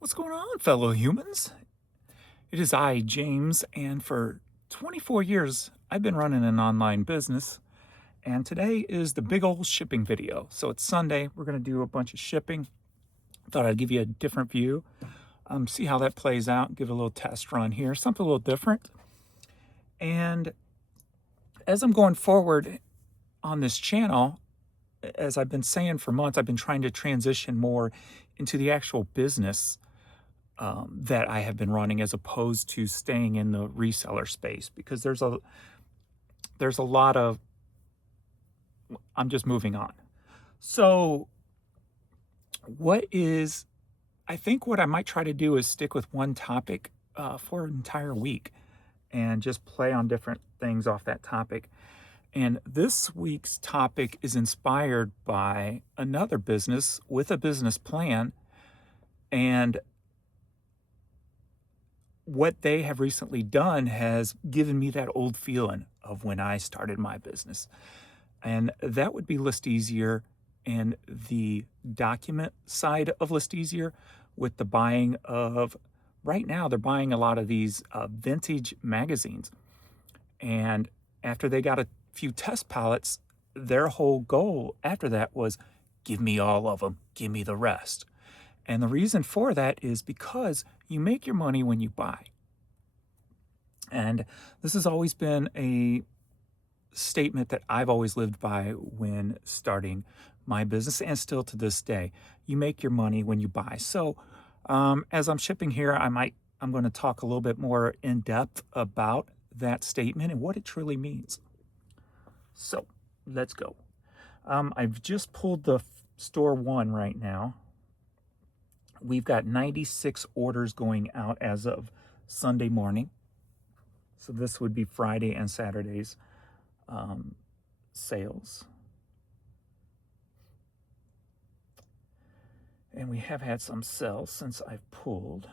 What's going on, fellow humans? It is I, James, and for 24 years, I've been running an online business. And today is the big old shipping video. So it's Sunday. We're going to do a bunch of shipping. Thought I'd give you a different view, see how that plays out, give a little test run here, something a little different. And as I'm going forward on this channel, as I've been saying for months, I've been trying to transition more into the actual business that I have been running as opposed to staying in the reseller space because there's a lot of I'm just moving on. So I think what I might try to do is stick with one topic for an entire week and just play on different things off that topic. And this week's topic is inspired by another business with a business plan and what they have recently done has given me that old feeling of when I started my business. And that would be List Easier and the document side of List Easier with the buying of, right now, they're buying a lot of these vintage magazines. And after they got a few test pallets, their whole goal after that was give me all of them, give me the rest. And the reason for that is because you make your money when you buy. And this has always been a statement that I've always lived by when starting my business and still to this day. You make your money when you buy. So as I'm shipping here, I'm going to talk a little bit more in depth about that statement and what it truly means. So let's go. I've just pulled the store one right now. We've got 96 orders going out as of Sunday morning. So this would be Friday and Saturday's sales. And we have had some sales since I've pulled.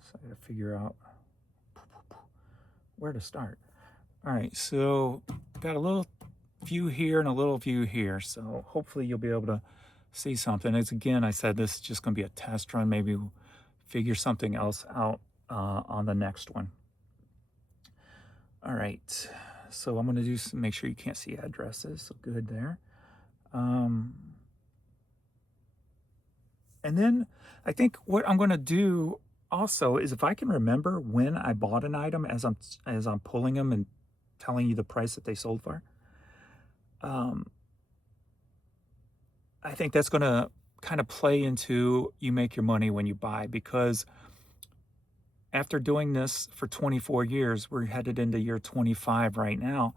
So I got to figure out where to start. All right, so got a little view here and a little view here. So hopefully you'll be able to see something. As again, I said, this is just going to be a test run. Maybe we'll figure something else out on the next one. All right, so I'm going to do some, make sure you can't see addresses. So good there. And then I think what I'm going to do also is if I can remember when I bought an item as I'm pulling them and telling you the price that they sold for, I think that's going to kind of play into you make your money when you buy, because after doing this for 24 years, we're headed into year 25 right now,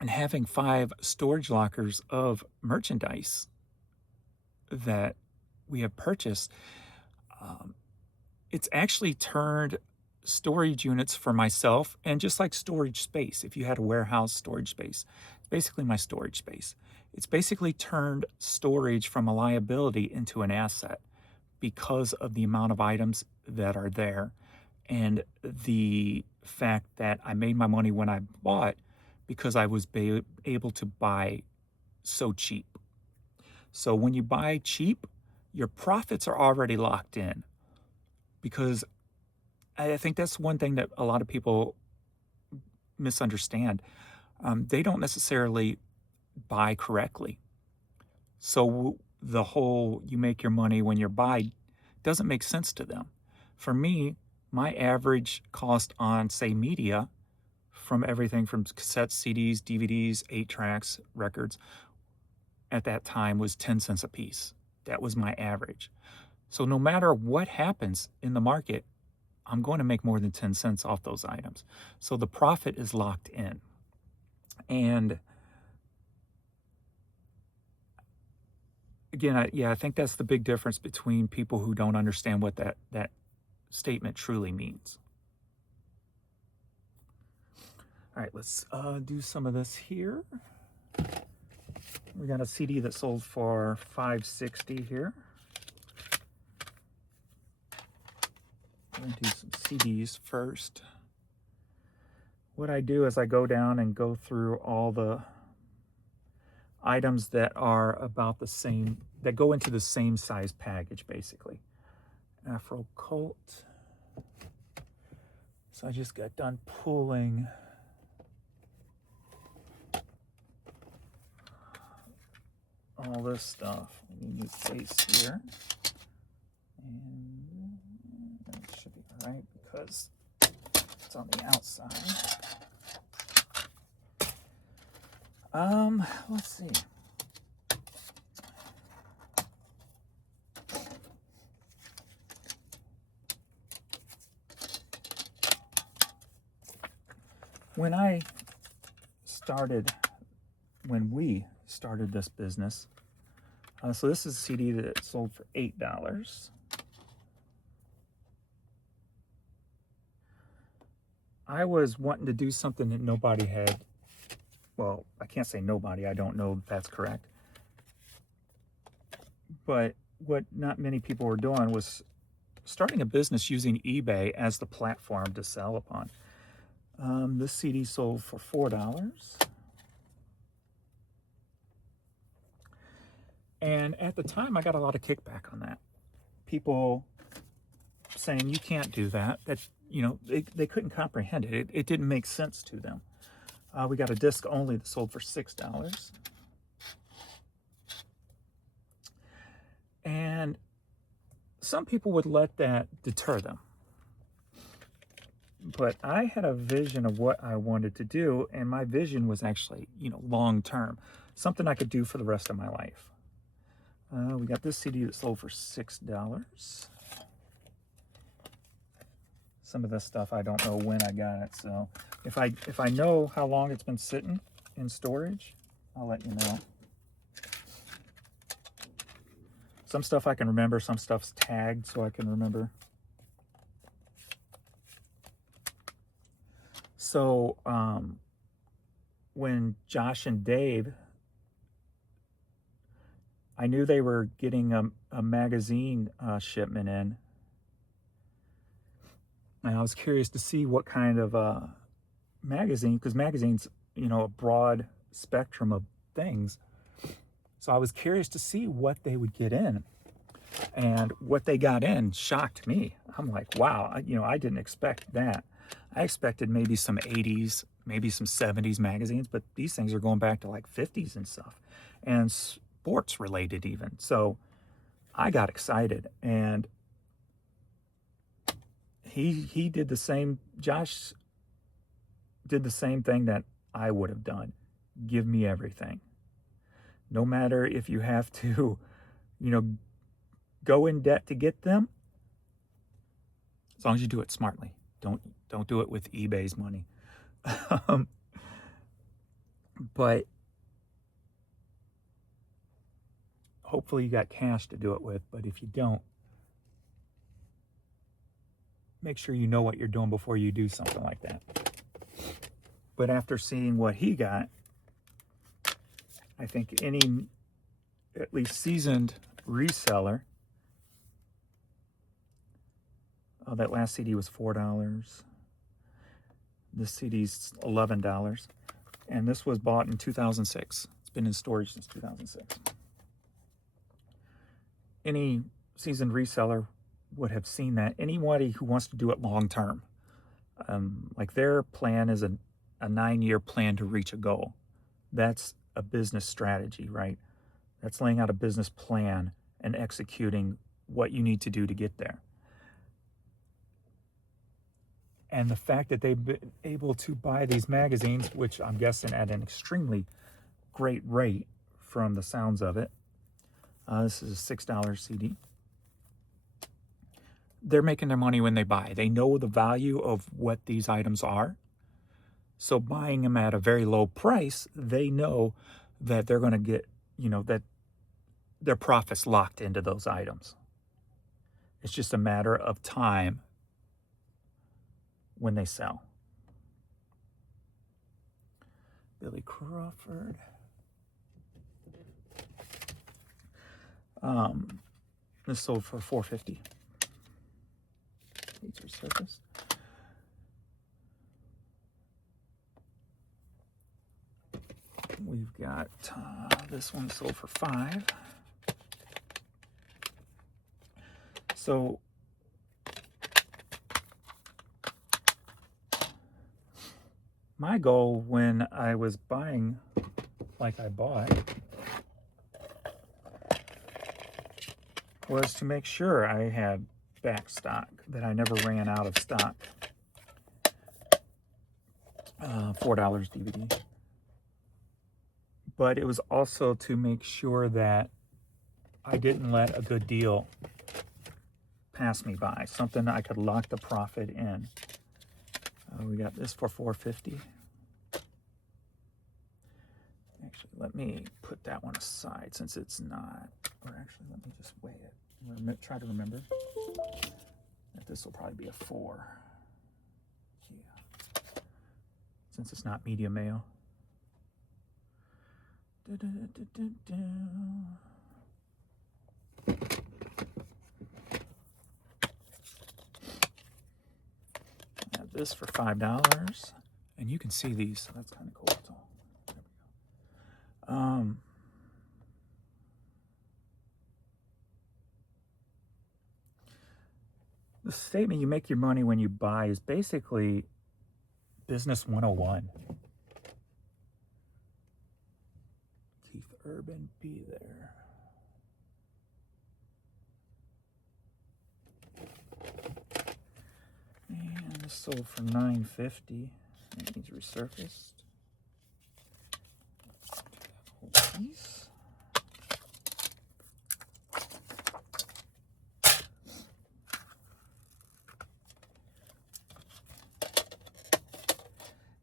and having 5 storage lockers of merchandise that we have purchased, it's actually turned storage units for myself, and just like storage space, if you had a warehouse storage space, it's basically my storage space. It's basically turned storage from a liability into an asset because of the amount of items that are there and the fact that I made my money when I bought because I was able to buy so cheap. So when you buy cheap, your profits are already locked in, because I think that's one thing that a lot of people misunderstand. They don't necessarily buy correctly. So the whole you make your money when you buy doesn't make sense to them. For me, my average cost on, say, media, from everything from cassettes, CDs, DVDs, 8-tracks, records, at that time was 10 cents a piece. That was my average. So no matter what happens in the market, I'm going to make more than 10 cents off those items. So the profit is locked in. And again, I think that's the big difference between people who don't understand what that statement truly means. All right, let's do some of this here. We got a CD that sold for $5.60 here. I'm going to do some CDs first. What I do is I go down and go through all the items that are about the same that go into the same size package, basically. Afro Cult. So I just got done pulling all this stuff. We need a new case here. And that should be all right because it's on the outside. Let's see. When we started this business, so this is a CD that sold for $8. I was wanting to do something that nobody had. Well, I can't say nobody. I don't know if that's correct. But what not many people were doing was starting a business using eBay as the platform to sell upon. This CD sold for $4. And at the time, I got a lot of kickback on that. People saying, you can't do that. That, you know, they couldn't comprehend it. It didn't make sense to them. We got a disc only that sold for $6. And some people would let that deter them. But I had a vision of what I wanted to do, and my vision was actually, you know, long term, something I could do for the rest of my life. We got this CD that sold for $6. Some of this stuff I don't know when I got it, so if I know how long it's been sitting in storage, I'll let you know. Some stuff I can remember, some stuff's tagged so I can remember. So when Josh and Dave, I knew they were getting a magazine shipment in, and I was curious to see what kind of magazine, because magazines, you know, a broad spectrum of things. So I was curious to see what they would get in, and what they got in shocked me. I'm like, wow, I didn't expect that. I expected maybe some 80s, maybe some 70s magazines, but these things are going back to like 50s and stuff, and sports related even. So I got excited, and he did the same. Josh did the same thing that I would have done. Give me everything. No matter if you have to, you know, go in debt to get them, as long as you do it smartly. Don't do it with eBay's money. But hopefully you got cash to do it with. But if you don't, make sure you know what you're doing before you do something like that. But after seeing what he got, I think any at least seasoned reseller, that last CD was $4. This CD's $11. And this was bought in 2006. It's been in storage since 2006. Any seasoned reseller would have seen that. Anybody who wants to do it long term, like their plan is a 9-year plan to reach a goal. That's a business strategy, right? That's laying out a business plan and executing what you need to do to get there. And the fact that they've been able to buy these magazines, which I'm guessing at an extremely great rate from the sounds of it. This is a $6 CD. They're making their money when they buy. They know the value of what these items are. So buying them at a very low price, they know that they're going to get, you know, that their profits locked into those items. It's just a matter of time when they sell. Billy Crawford. This sold for $4.50. These are surfaced. We've got this one sold for $5. So my goal when I was buying like I bought was to make sure I had back stock, that I never ran out of stock. $4 DVD. But it was also to make sure that I didn't let a good deal pass me by, something I could lock the profit in. We got this for $4.50. Actually, let me put that one aside since it's not, or actually let me just weigh it. Try to remember that this will probably be a 4. Yeah. Since it's not medium male. Have this for $5, and you can see these, so that's kind of cool. So, there we go. The statement, "You make your money when you buy," is basically business 101. Keith Urban, be there. And this sold for $9.50. It needs resurfaced. Whole piece.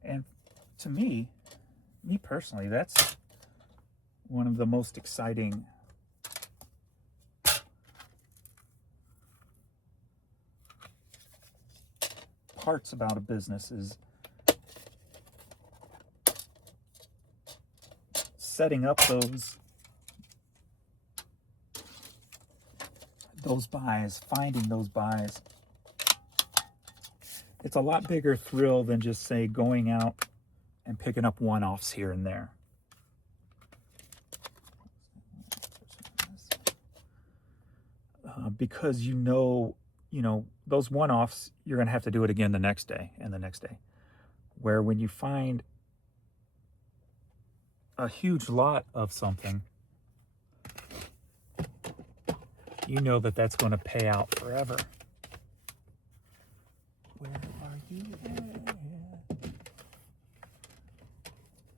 And to me personally, that's one of the most exciting parts about a business is setting up those buys, finding those buys. It's a lot bigger thrill than just, say, going out and picking up one-offs here and there. Because you know, those one-offs, you're going to have to do it again the next day and the next day. Where when you find a huge lot of something, you know that that's going to pay out forever. Where are you at?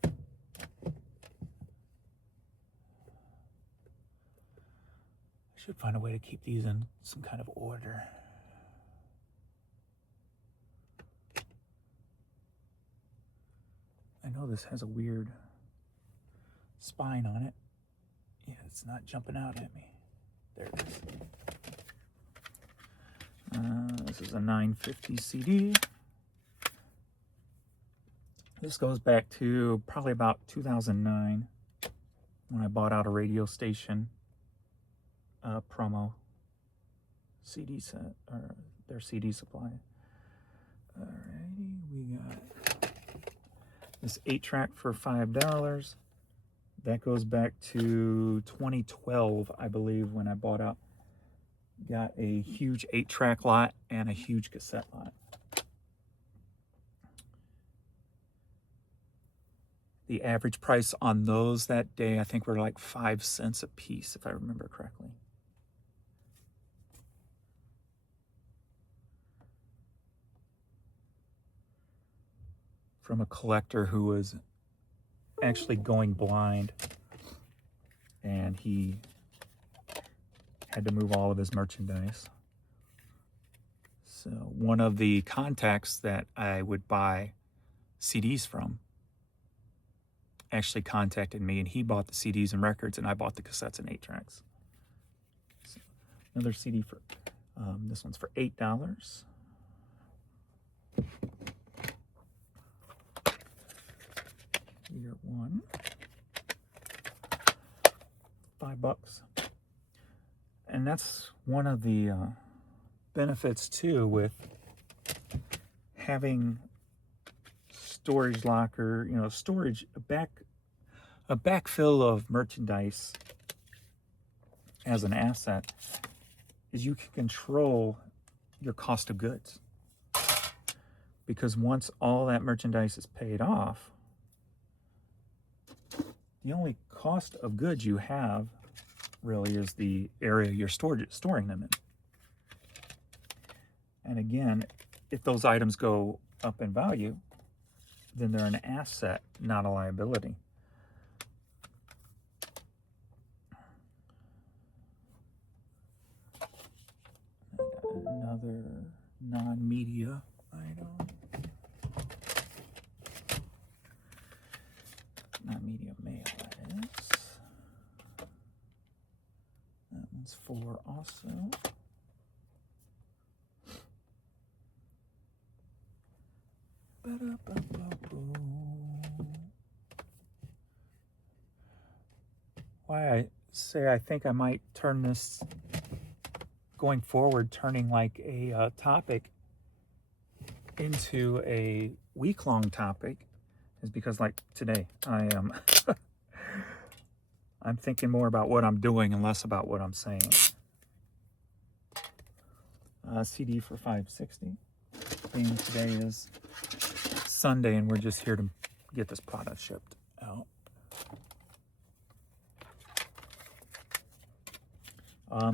I should find a way to keep these in some kind of order. I know this has a weird spine on it. Yeah, it's not jumping out at me. There it is. This is a $9.50 CD. This goes back to probably about 2009 when I bought out a radio station promo CD set, or their CD supply. Alrighty, we got this 8-track for $5. That goes back to 2012, I believe, when I bought out. Got a huge 8-track lot and a huge cassette lot. The average price on those that day, I think, were like 5 cents a piece, if I remember correctly. From a collector who was actually going blind, and he had to move all of his merchandise. So one of the contacts that I would buy CDs from actually contacted me, and he bought the CDs and records, and I bought the cassettes and 8-tracks. So another CD for, this one's for $8. Year one. $5. And that's one of the benefits too with having storage locker, storage, a backfill of merchandise as an asset is you can control your cost of goods. Because once all that merchandise is paid off, the only cost of goods you have really is the area you're storing them in. And again, if those items go up in value, then they're an asset, not a liability. Another non-media item. Non-media mail, that is. That one's for also. Why I say I think I might turn this, going forward, turning like a topic into a week-long topic is because, like today, I am I'm thinking more about what I'm doing and less about what I'm saying. CD for $5.60. And today is Sunday, and we're just here to get this product shipped out.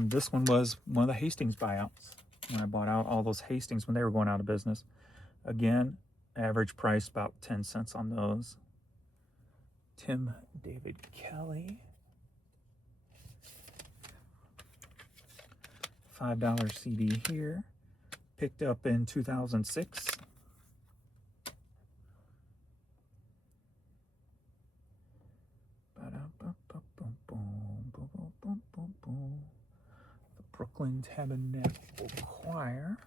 This one was one of the Hastings buyouts. When I bought out all those Hastings when they were going out of business. Again, average price about 10 cents on those. Tim David Kelly. $5 CD here. Picked up in 2006. The Brooklyn Tabernacle Choir.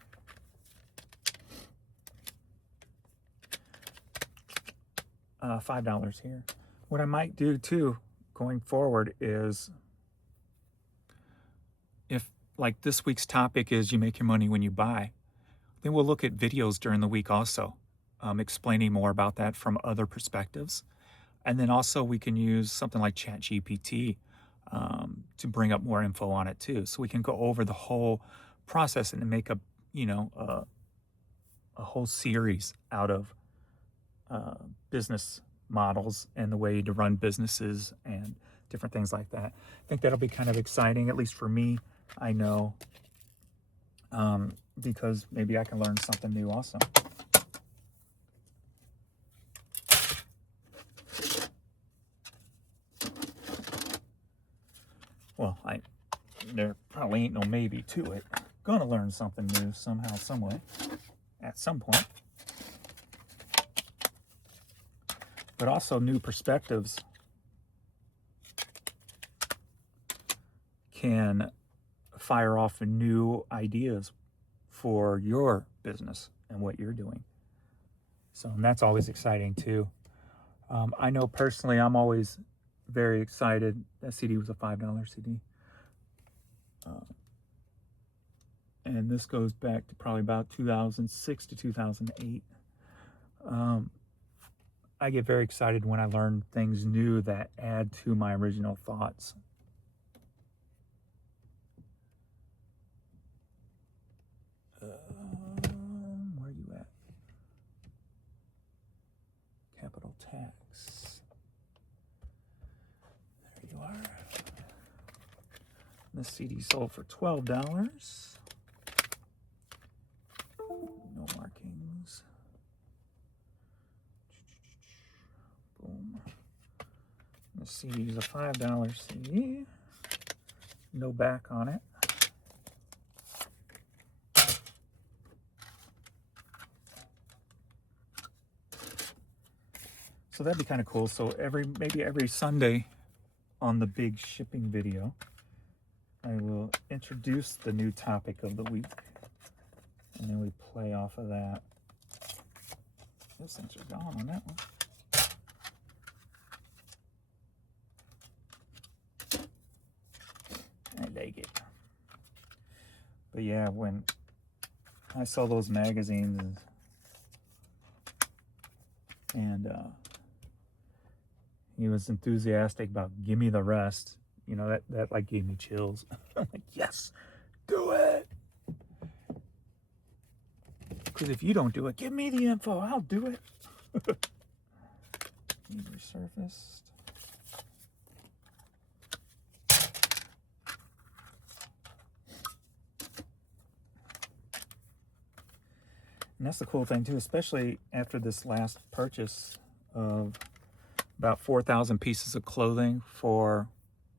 $5 here. What I might do too going forward is, if like this week's topic is you make your money when you buy, then we'll look at videos during the week also, explaining more about that from other perspectives. And then also we can use something like ChatGPT to bring up more info on it too. So we can go over the whole process and make a whole series out of business models and the way to run businesses and different things like that. I think that'll be kind of exciting, at least for me. I know, because maybe I can learn something new also. Well, there probably ain't no maybe to it. Gonna learn something new somehow, some way, at some point. But also new perspectives can fire off new ideas for your business and what you're doing. So and that's always exciting too. I know personally I'm always very excited. That CD was a $5 CD. And this goes back to probably about 2006 to 2008. I get very excited when I learn things new that add to my original thoughts. Where are you at? Capital tax. There you are. This CD sold for $12. No markings. Boom. The CD is a $5 CD. No back on it. So that'd be kind of cool. So maybe every Sunday on the big shipping video, I will introduce the new topic of the week. And then we play off of that. Those things are gone on that one. I like it. But yeah, when I saw those magazines and he was enthusiastic about "Give me the rest," you know, that like gave me chills. I'm like, yes, Do it. Because if you don't do it, give me the info. I'll do it. Need resurfaced. And that's the cool thing too, especially after this last purchase of about 4,000 pieces of clothing for,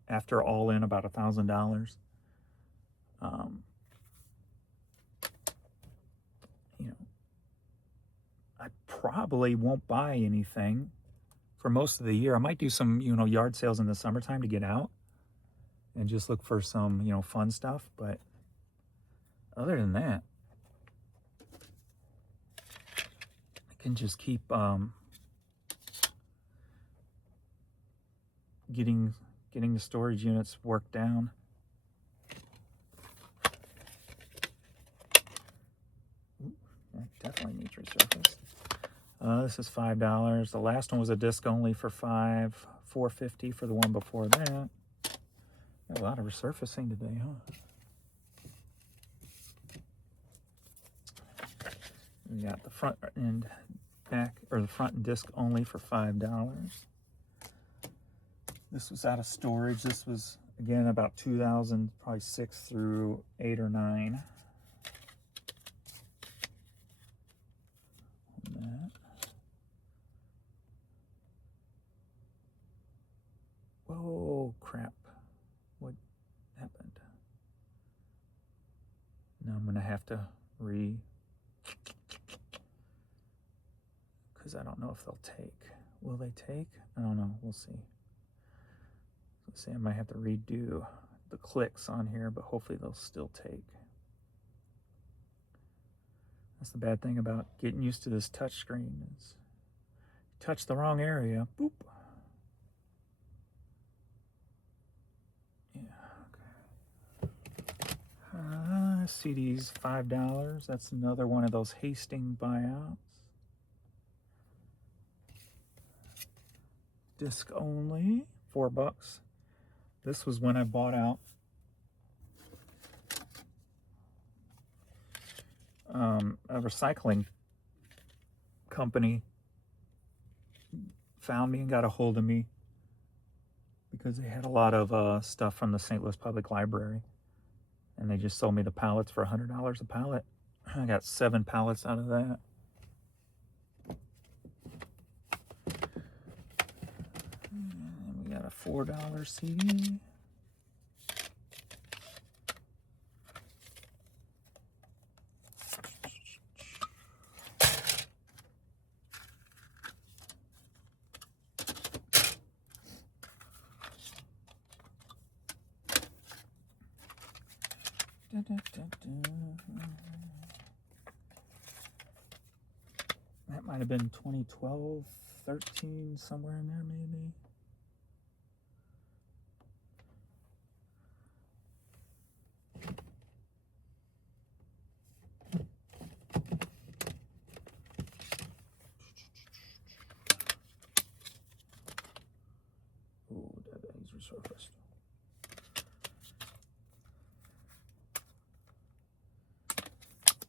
after all in, about $1,000. You know, I probably won't buy anything for most of the year. I might do some, yard sales in the summertime to get out and just look for some, fun stuff. But other than that, I can just keep getting the storage units worked down. Ooh, that definitely needs resurfaced. This is $5. The last one was a disc only for $4.50 for the one before that. Got a lot of resurfacing today, huh? We got the front and back, or the front and disc only for $5. This was out of storage. This was, again, about 2000, probably 6 through 8 or 9. On that. Oh, crap. What happened? Now I'm going to have to because I don't know if they'll take. Will they take? I don't know. We'll see. Let's see, I might have to redo the clicks on here, but hopefully they'll still take. That's the bad thing about getting used to this touch screen is touch the wrong area. Boop. Yeah, okay. CD's $5. That's another one of those Hastings buyouts. Disc only, $4. This was when I bought out a recycling company. Found me and got a hold of me because they had a lot of stuff from the St. Louis Public Library, and they just sold me the pallets for $100 a pallet. I got 7 pallets out of that. And we got a $4 CD. That might have been 2012, 13, somewhere in there maybe. Oh, that is resurfaced.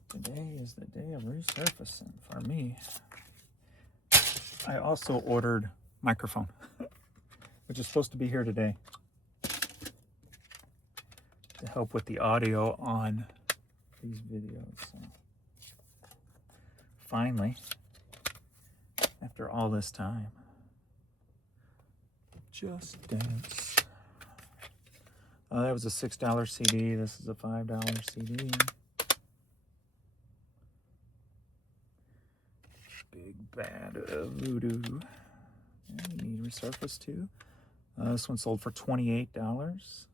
Today is the day of resurfacing for me. I also ordered microphone, which is supposed to be here today to help with the audio on these videos. So finally, after all this time, Just Dance. That was a $6 CD. This is a $5 CD. Big Bad Voodoo. Yeah, we need resurface too. This one sold for $28.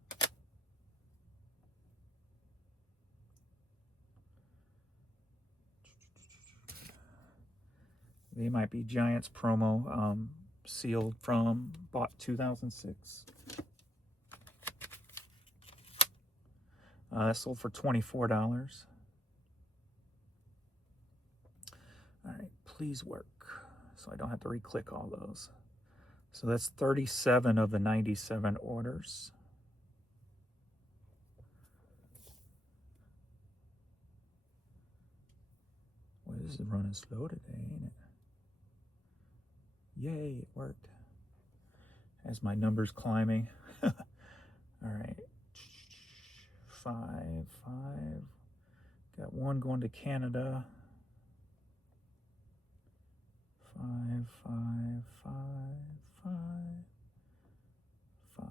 They might be Giants promo, sealed from, bought 2006. That sold for $24. All right, please work, so I don't have to re-click all those. So that's 37 of the 97 orders. This is running slow today, ain't it? Yay, it worked. As my numbers climbing. All right. 5, 5. Got one going to Canada. 5, 5, 5, 5, 5.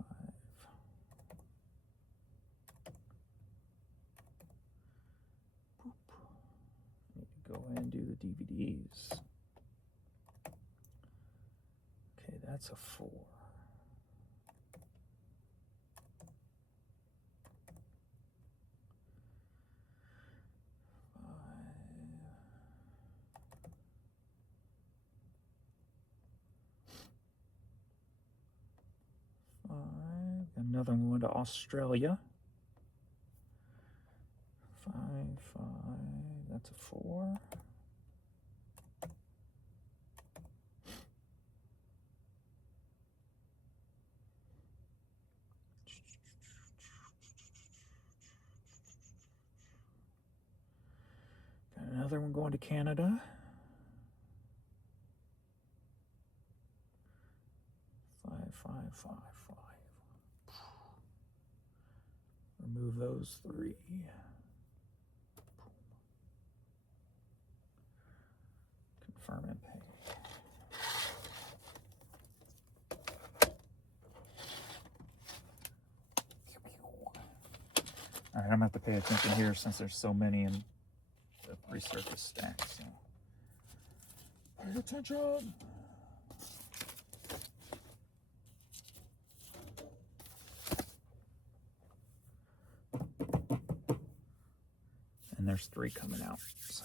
Boop. Need to go ahead and do the DVDs. Okay, that's a 4. 5. Another one going to Australia. 5, 5. That's a 4. Got another one going to Canada. 5, 5, 5, 5. Remove those 3. Confirm and pay. All right, I'm gonna have to pay attention here since there's so many in the resurface stack. So pay attention. And there's 3 coming out. So.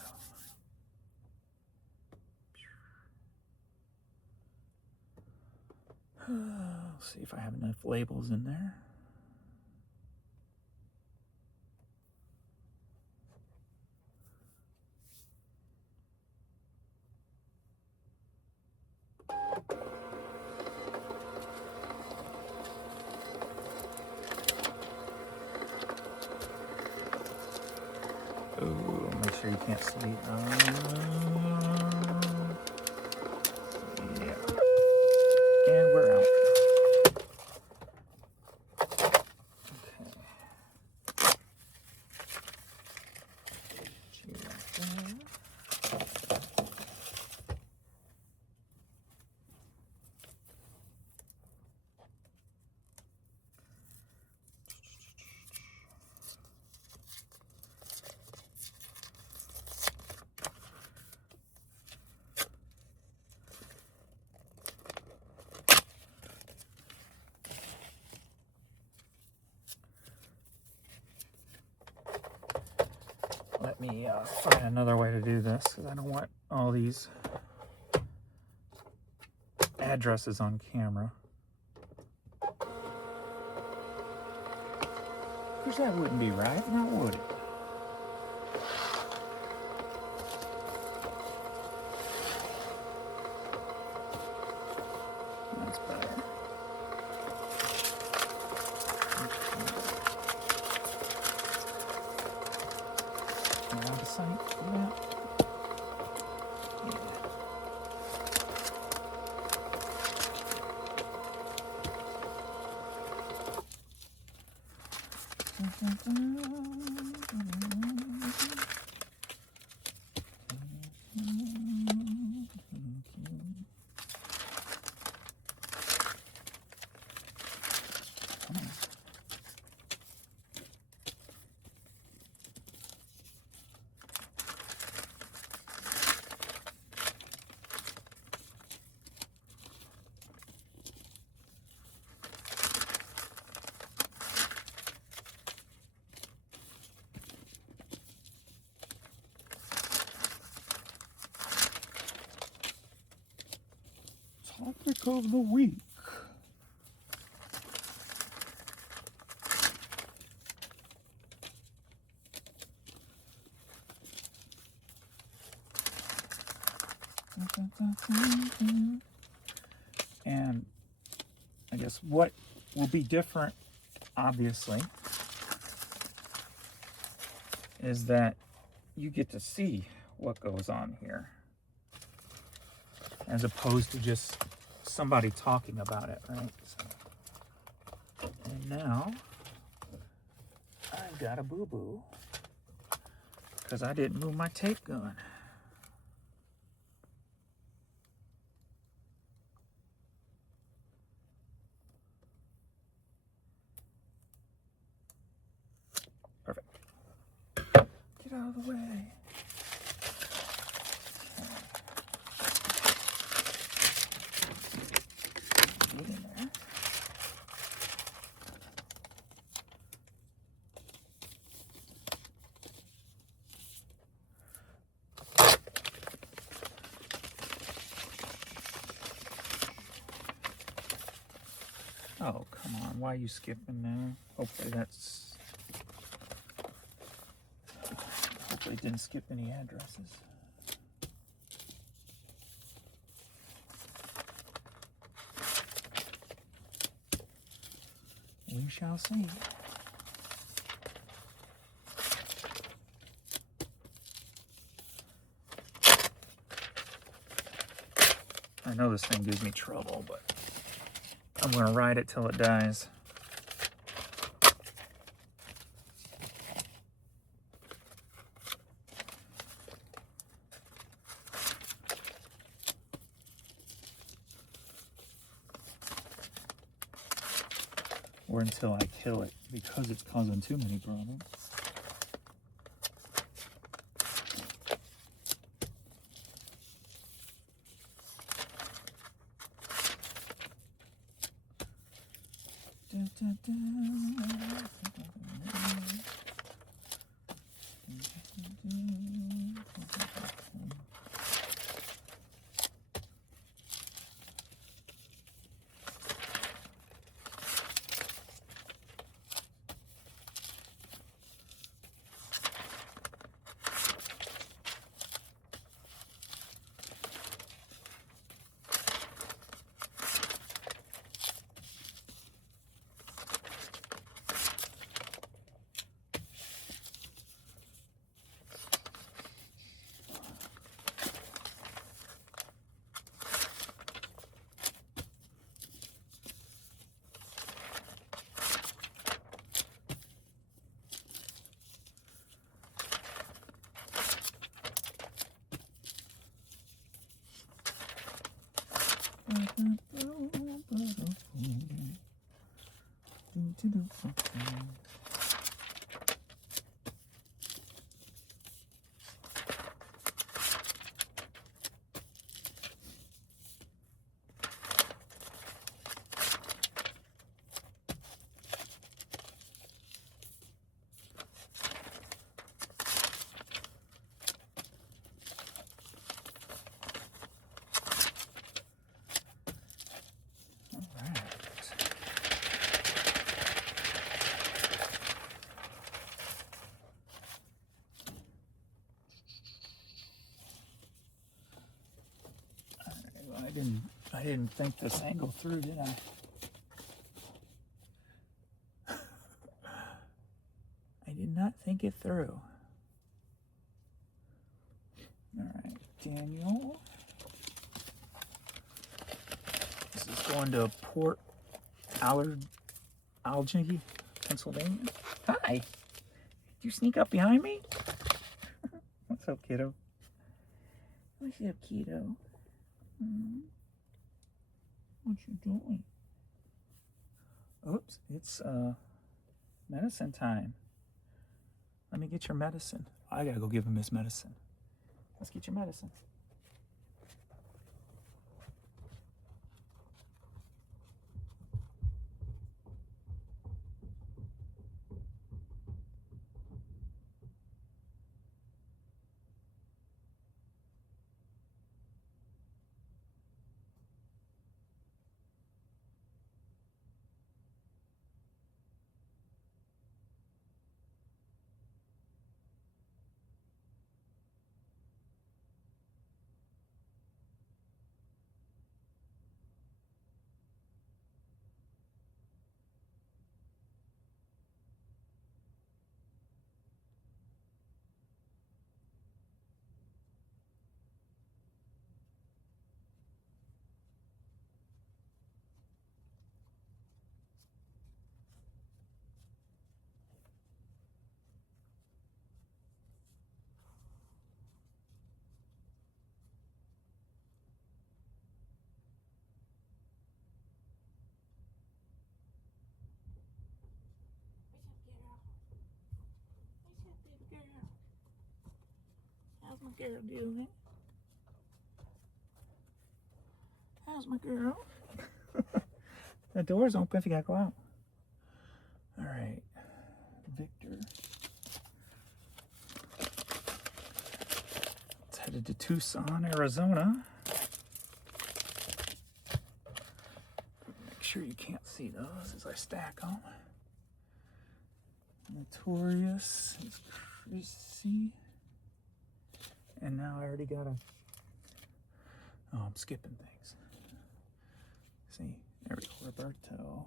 Let's see if I have enough labels in there. Oh, make sure you can't see. Yeah. And we're out. Let me find another way to do this because I don't want all these addresses on camera. Because that wouldn't be right, now would it? That's better. Out of sight for that. Topic of the week. And I guess what will be different, obviously, is that you get to see what goes on here, as opposed to just somebody talking about it, right? So, and now I've got a boo-boo because I didn't move my tape gun. Perfect. Get out of the way. Get in there. Oh, come on. Why are you skipping there? Hopefully it didn't skip any addresses. We shall see. I know this thing gives me trouble, but I'm going to ride it till it dies. Or until I kill it, because it's causing too many problems. I didn't think this angle through, did I? I did not think it through. All right, Daniel. This is going to Port Algie, Pennsylvania. Hi. Did you sneak up behind me? What's up, kiddo? What's up, kiddo? What you doing? Oops, it's medicine time. Let me get your medicine. I gotta go give him his medicine. Let's get your medicine. my girl doing? How's my girl? The door's open if you gotta go out. All right, Victor. Let's headed to Tucson, Arizona. Make sure you can't see those as I stack them. Notorious is Chrissy. And now I already got a... Oh, I'm skipping things. See, there we go, Roberto.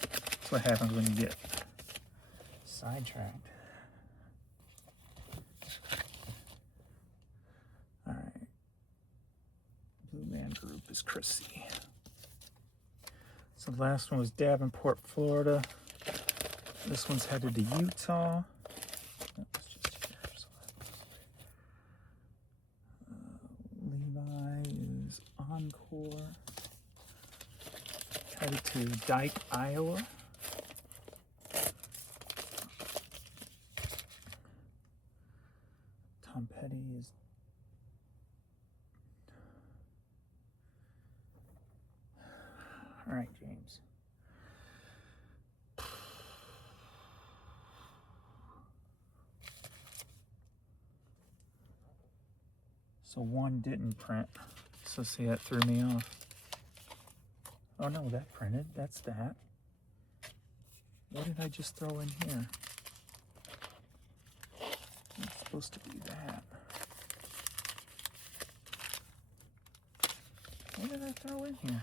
That's what happens when you get sidetracked. All right. Blue Man Group is Chrissy. So the last one was Davenport, Florida. This one's headed to Utah. Levi is Encore. Headed to Dike, Iowa. Tom Petty is all right, James. So one didn't print. So see, that threw me off. Oh no, that printed. That's that. What did I just throw in here? It's supposed to be that. What did I throw in here?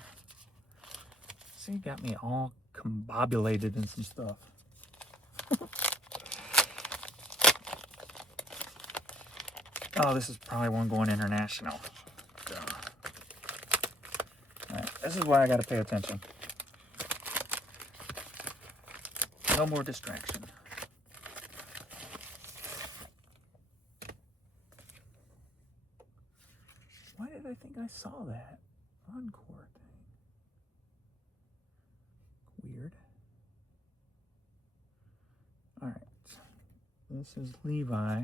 See, got me all combobulated in some stuff. Oh, this is probably one going international. Alright, this is why I gotta pay attention. No more distraction. Why did I think I saw that Encore thing? Weird. Alright. This is Levi.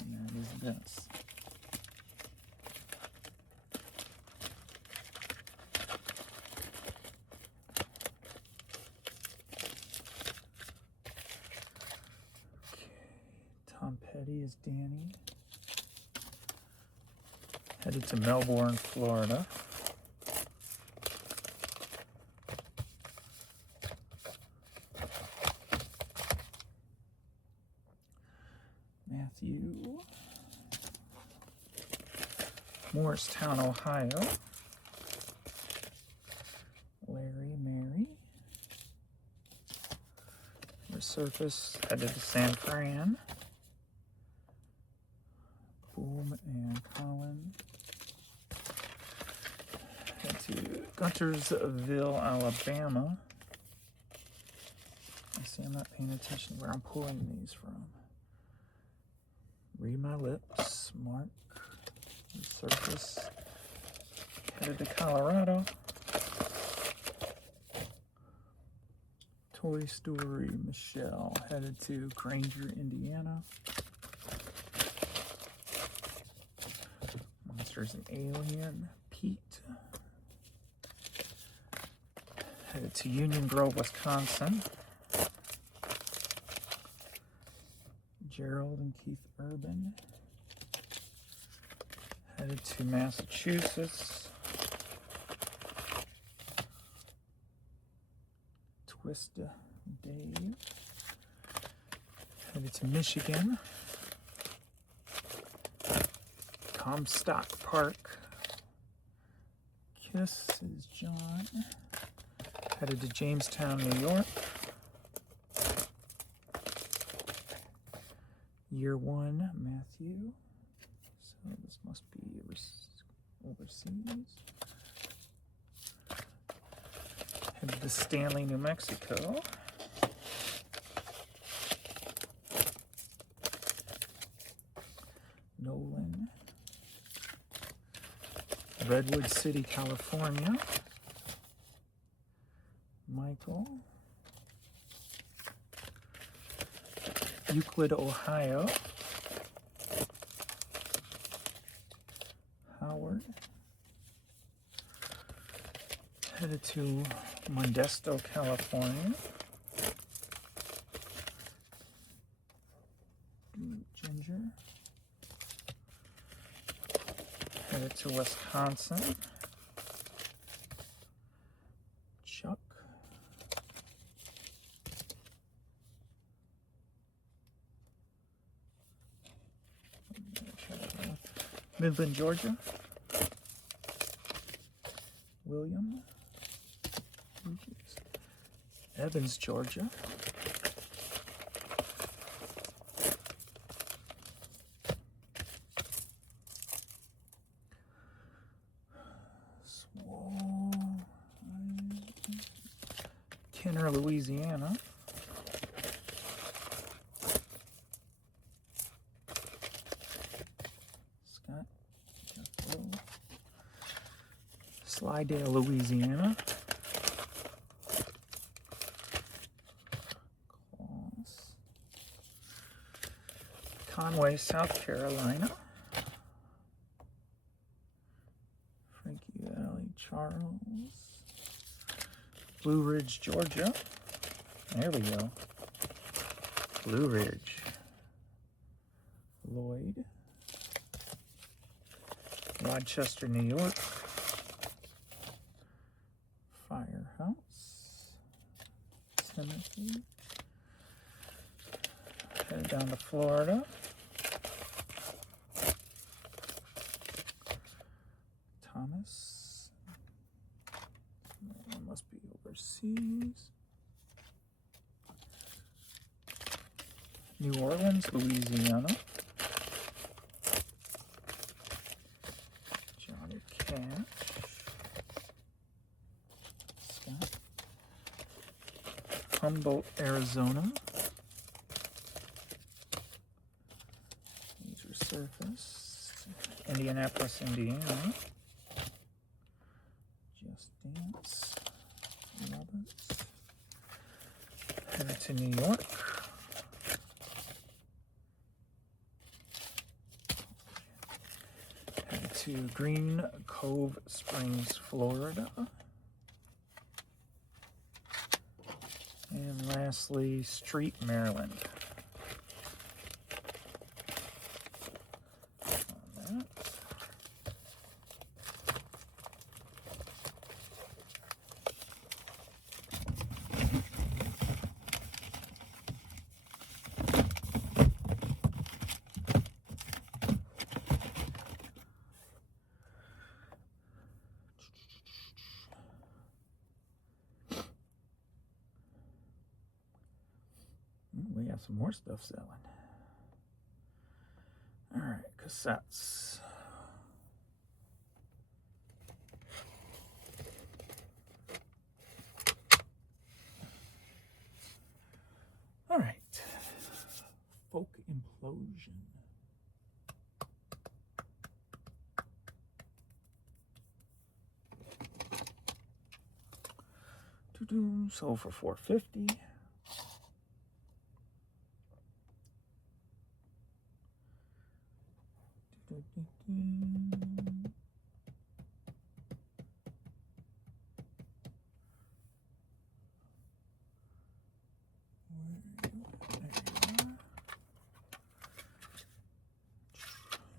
And that is this. Okay. Tom Petty is Danny. Headed to Melbourne, Florida. Matthew, Morristown, Ohio. Larry, Mary. Resurface, headed to San Fran. Boom and Colin. Head to Guntersville, Alabama. I see I'm not paying attention to where I'm pulling these from. Read My Lips, Mark, Surface, headed to Colorado. Toy Story, Michelle, headed to Granger, Indiana. Monsters and Alien, Pete, headed to Union Grove, Wisconsin. Gerald and Keith Urban, headed to Massachusetts. Twista Dave, headed to Michigan. Comstock Park. Kiss is John, headed to Jamestown, New York. Year One, Matthew. So this must be overseas. Headed to Stanley, New Mexico. Nolan. Redwood City, California. Michael. Euclid, Ohio. Howard. Headed to Modesto, California. Ginger. Headed to Wisconsin. Chuck. Midland, Georgia. William. Evans, Georgia. Kenner, Louisiana. Scott. Slidell, Louisiana. Conway, South Carolina. Frankie Valley, Charles. Blue Ridge, Georgia. There we go. Blue Ridge. Lloyd. Rochester, New York. Firehouse. Timothy. Head down to Florida. Thomas. That must be overseas. New Orleans, Louisiana. Johnny Cash. Scott. Humboldt, Arizona. Surface. Indianapolis, Indiana. Just Dance. Roberts. Headed to New York. Headed to Green Cove Springs, Florida. And lastly, Street, Maryland. We got some more stuff selling. All right, cassettes. All right, Folk Implosion. Sold for $4.50.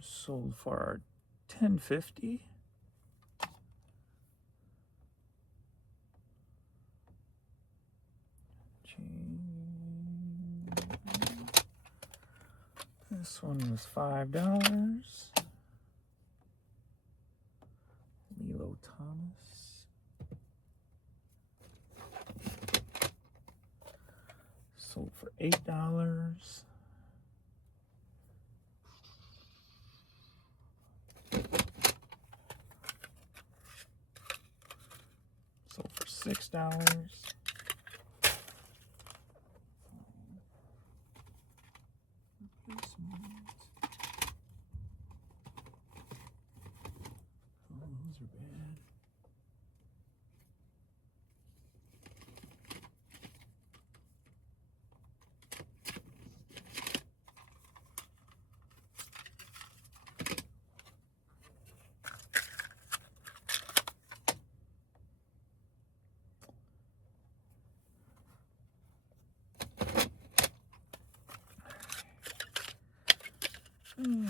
Sold for $10.50. This one was $5. Lilo Thomas. Sold for $8. Sold for $6. Those are bad.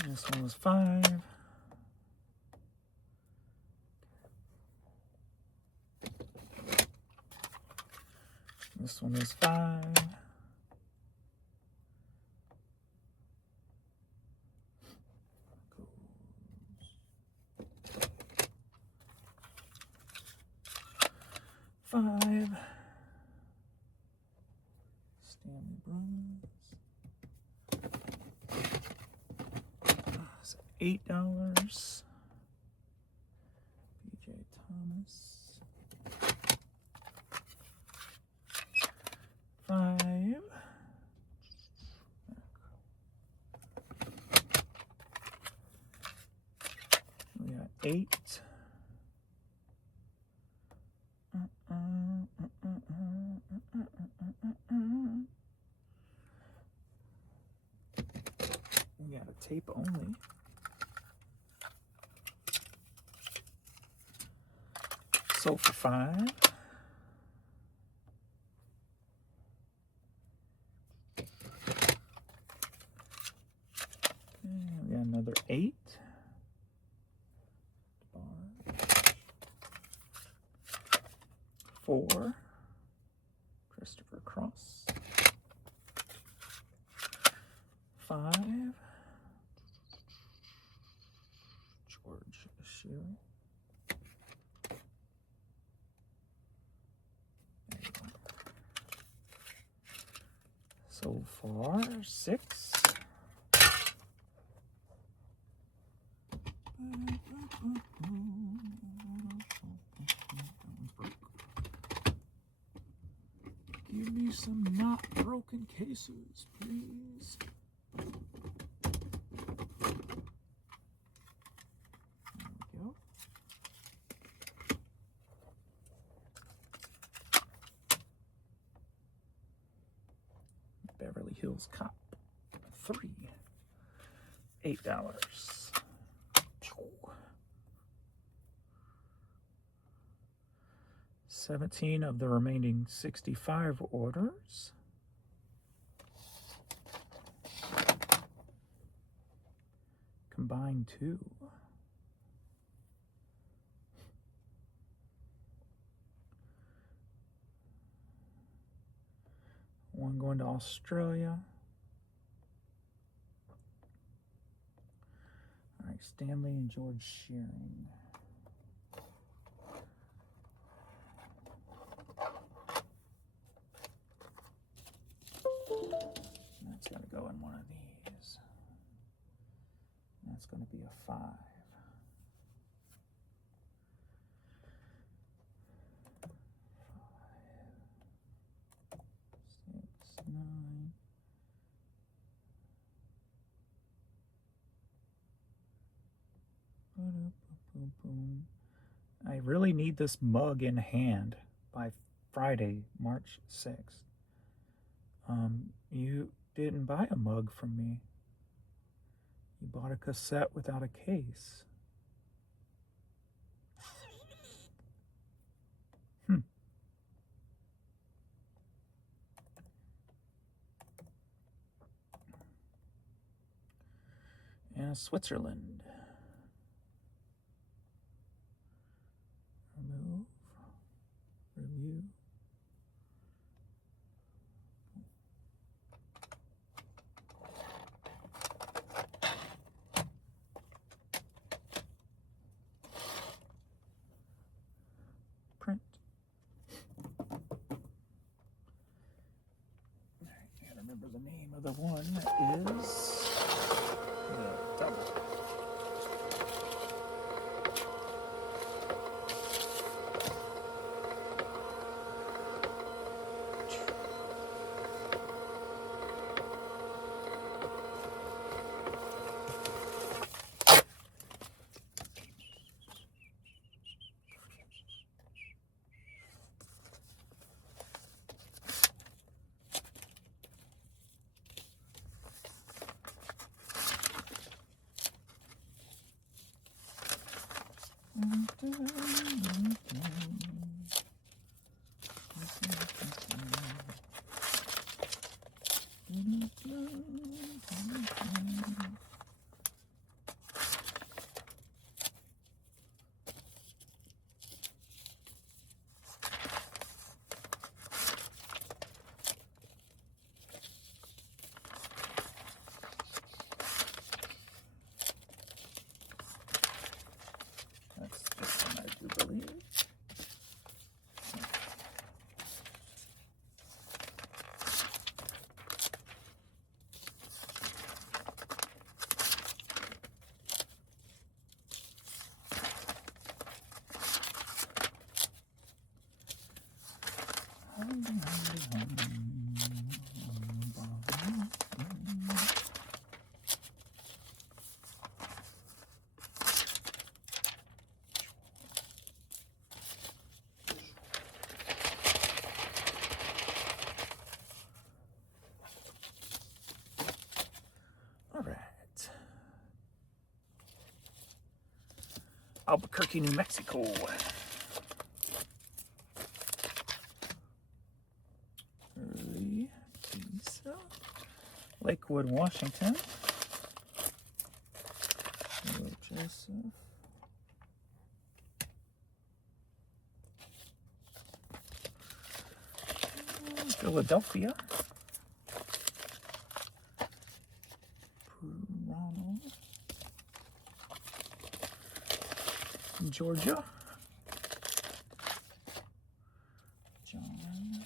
This one was 5. This one is 5. $5. Stanley Brothers. $8. BJ Thomas. 5. We got 8. We got a tape only. Sold for 5. And we got another 8. 4. Christopher Cross. 5. George Shearing. So far, 6. Give me some not broken cases, please. There we go. Beverly Hills Cop. 3. $8. 17 of the remaining 65 orders. Combined 2. One going to Australia. All right, Stanley and George Shearing. That's got to go in one of these. That's going to be a 5. 6, 9. I really need this mug in hand by Friday, March 6th. You didn't buy a mug from me. You bought a cassette without a case. And Switzerland. Remove. Review. Print. I can't remember the name of the one that is the double. Albuquerque, New Mexico. Lisa. Lakewood, Washington. Joseph. Philadelphia. Ronald. Georgia. John.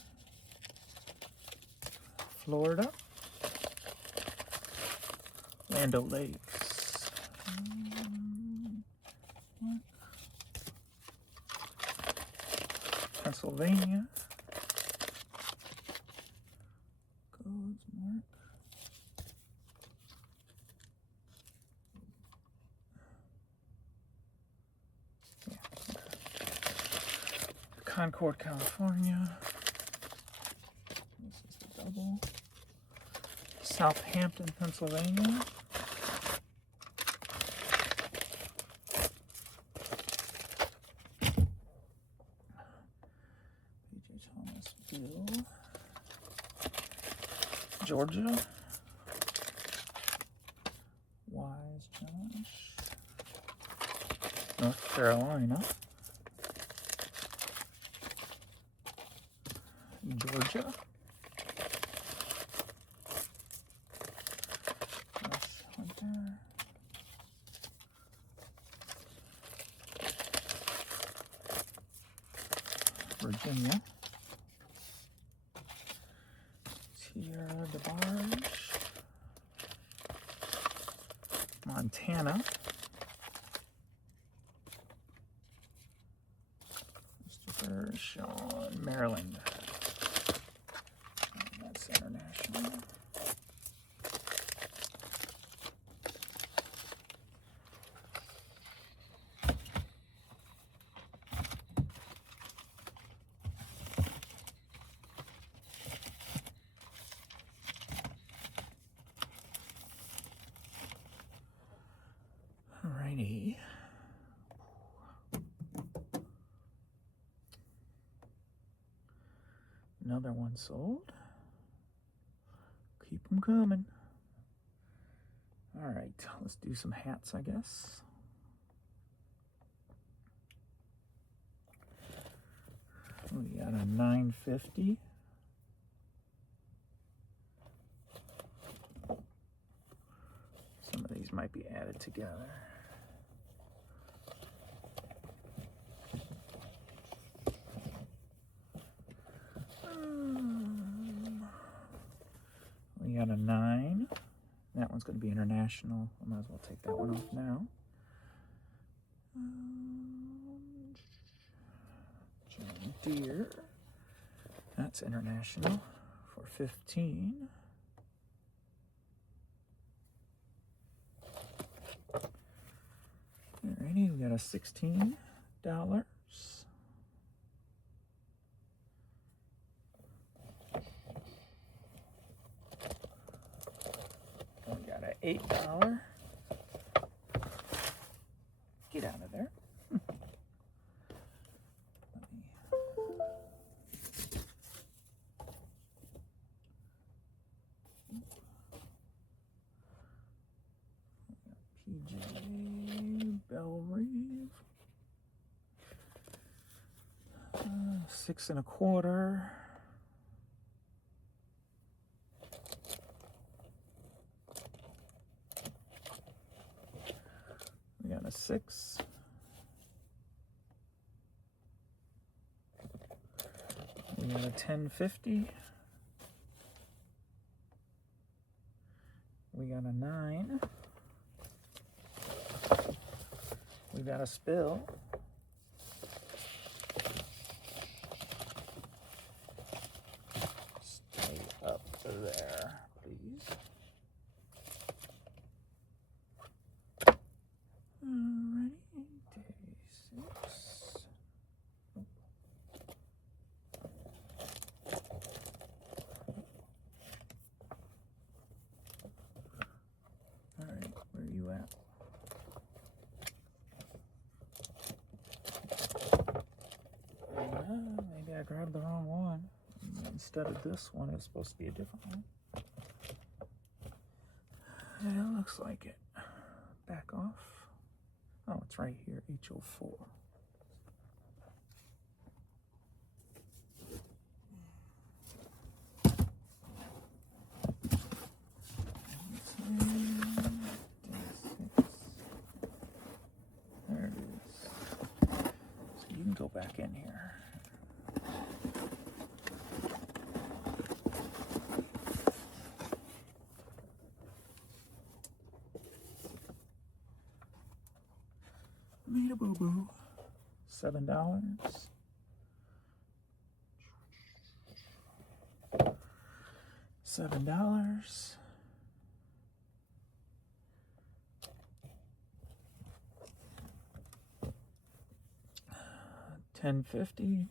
Florida. Land O'Lakes. Pennsylvania. Codes mark. Yeah. Concord, California. This is the double. Southampton, Pennsylvania. P.J. Thomas, Bill. Georgia. Wise, Josh. North Carolina. Georgia. Josh Hunter. Virginia. Sierra DeBarge. Montana. Christopher Sean, Maryland. That's international. Alrighty. Another one sold. Keep them coming. All right, let's do some hats, I guess. We got a 950. Some of these might be added together. We got a 9. That one's going to be international. I might as well take that one off now. John Deere. That's international for 15. Alrighty, we got a $16. We got an $8. Get out of there. PJ Bell Reeve. 6 1/4. We got a 6. We got a 1050. We got a 9. We got a spill. Stay up there, please. Alrighty, day 6. Alright, where are you at? I grabbed the wrong one. Instead of this one, it's supposed to be a different one. Yeah, it looks like it. Back off. Oh, it's right here, HO4. There it is. So you can go back in here. Made a boo-boo. $7. $7. $10.50.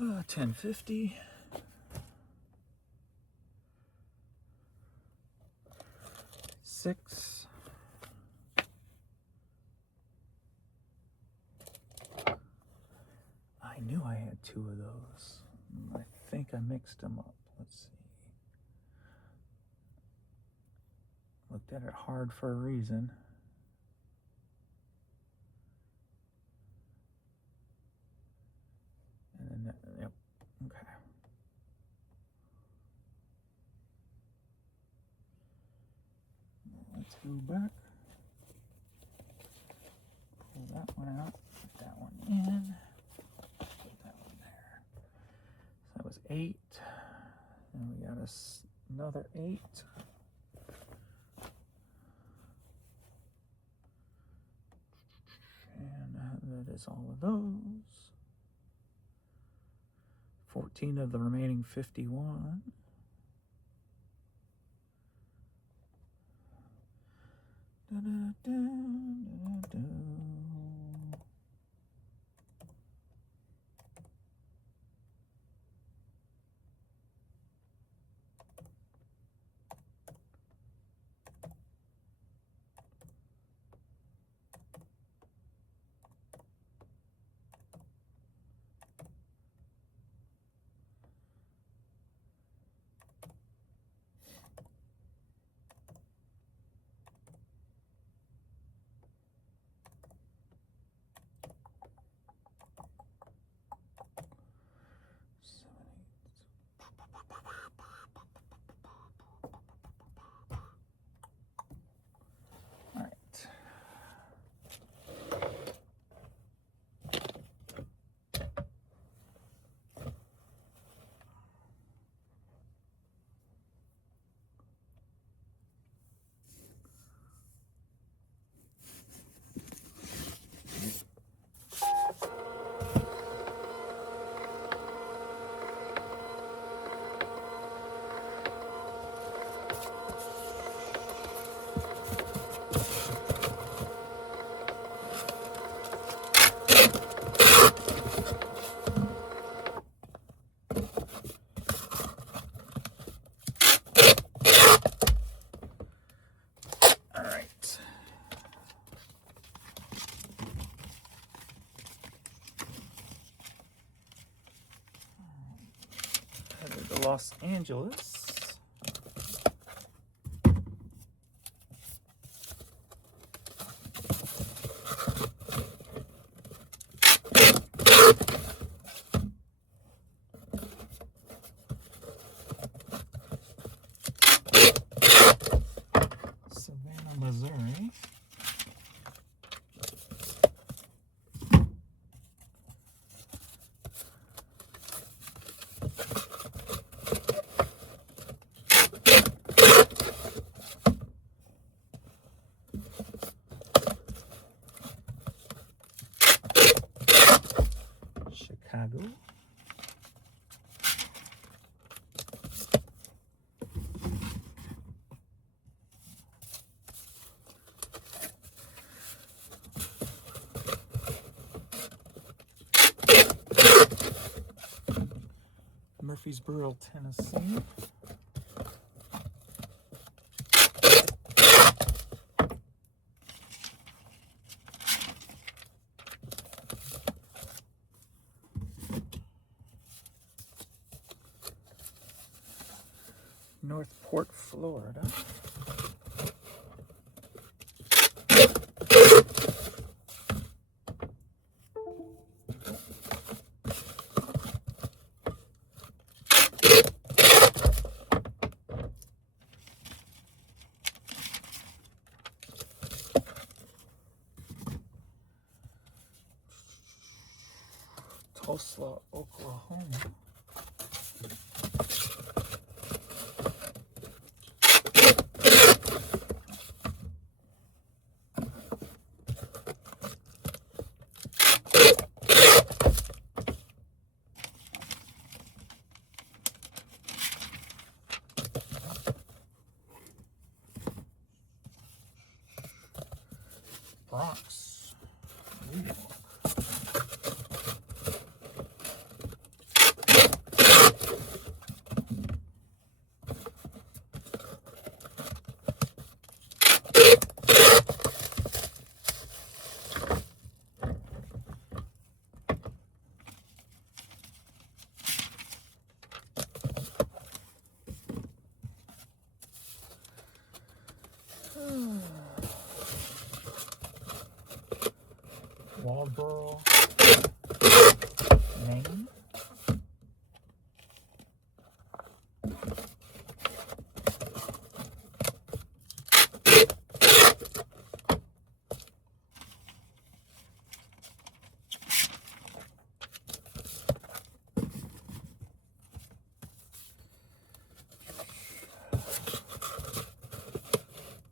$10.50. $6. I knew I had two of those. I think I mixed them up. Let's see. Looked at it hard for a reason. And then, yep, okay. Let's go back. Pull that one out. Put that one in. Put that one there. So that was 8. And we got another 8. And that is all of those. 14 of the remaining 51. Da, da, da, da, da. Los Angeles. Savannah, Missouri. Chicago. Murfreesboro, Tennessee. Northport, Florida. Tulsa, Oklahoma. Bronx, New York. Waldboro, Maine.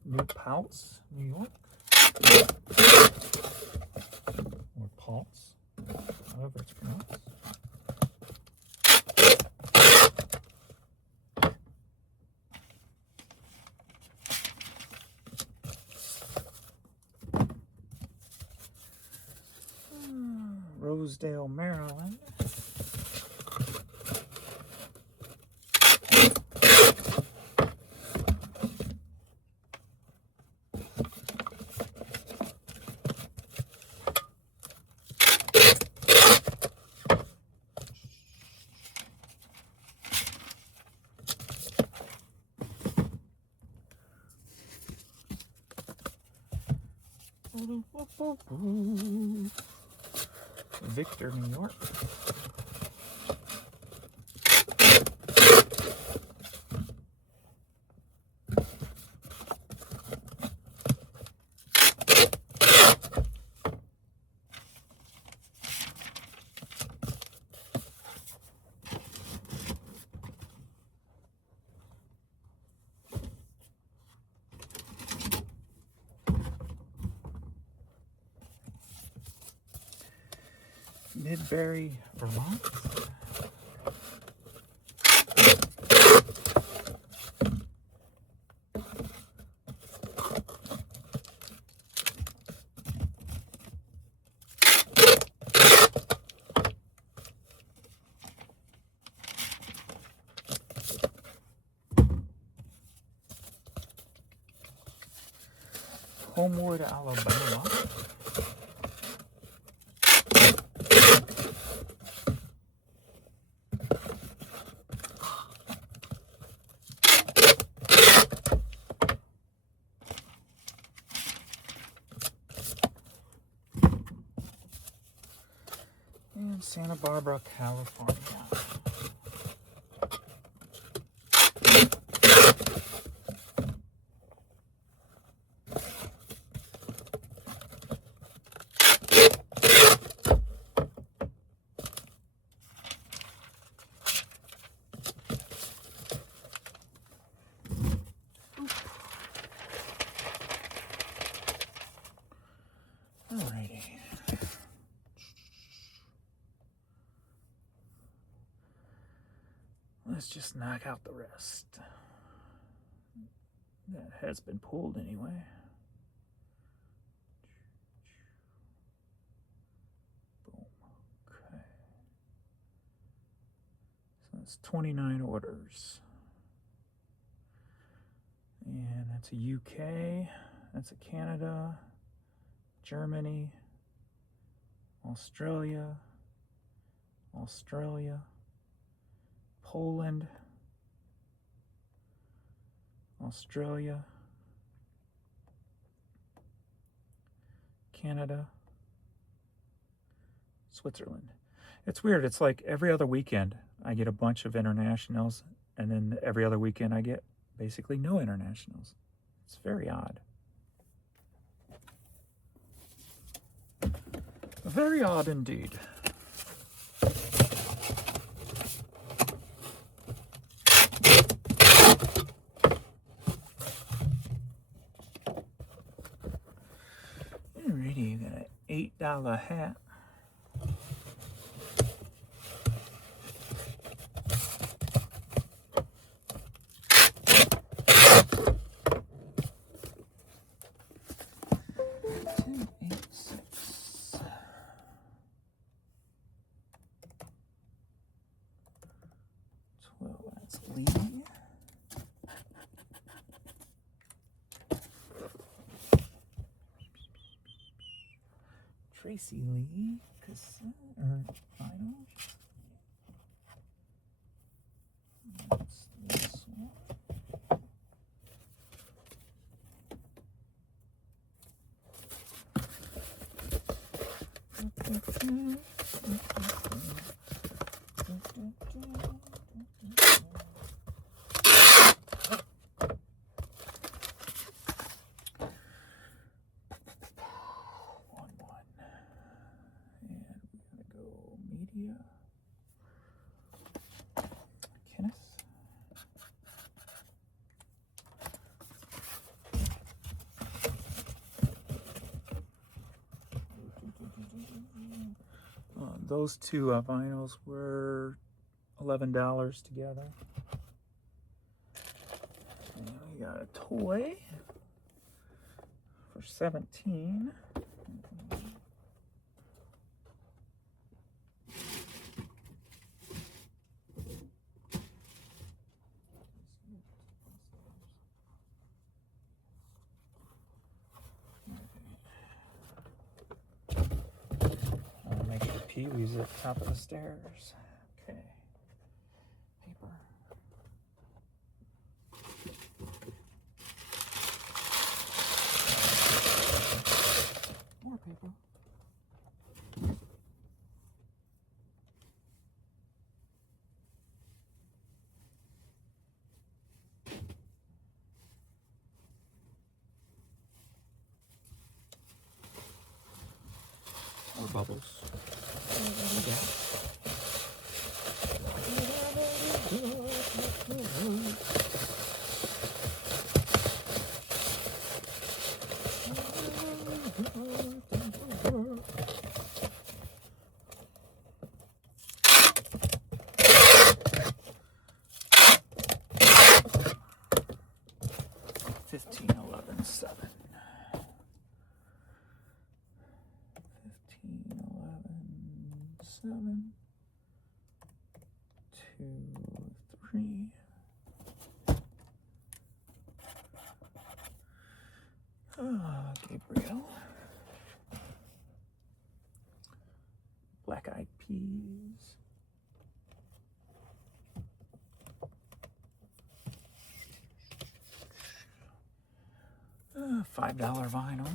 New Paltz, New York. Or Paltz, however it's pronounced. Rosedale, Maryland. Victor, New York. Midbury, Vermont. Homewood, Alabama. And Santa Barbara, California. Alrighty. Let's just knock out the rest. That has been pulled anyway. Boom. Okay. So that's 29 orders. And that's a UK, that's a Canada, Germany, Australia, Poland, Australia, Canada, Switzerland. It's weird. It's like every other weekend I get a bunch of internationals, and then every other weekend I get basically no internationals. It's very odd. Very odd indeed. Alrighty, you got an $8 hat. That's Lee. Tracy Lee, cassette or vinyl. That's this one. Media. Kenneth. Those two vinyls were $11 together. And we got a toy for $17. Make sure Pee-wee's at the top of the stairs. Okay. Paper. More paper. More bubbles. $15, $11, $7. $7, 2, 3. Gabriel. Black Eyed Peas. $5 vinyl.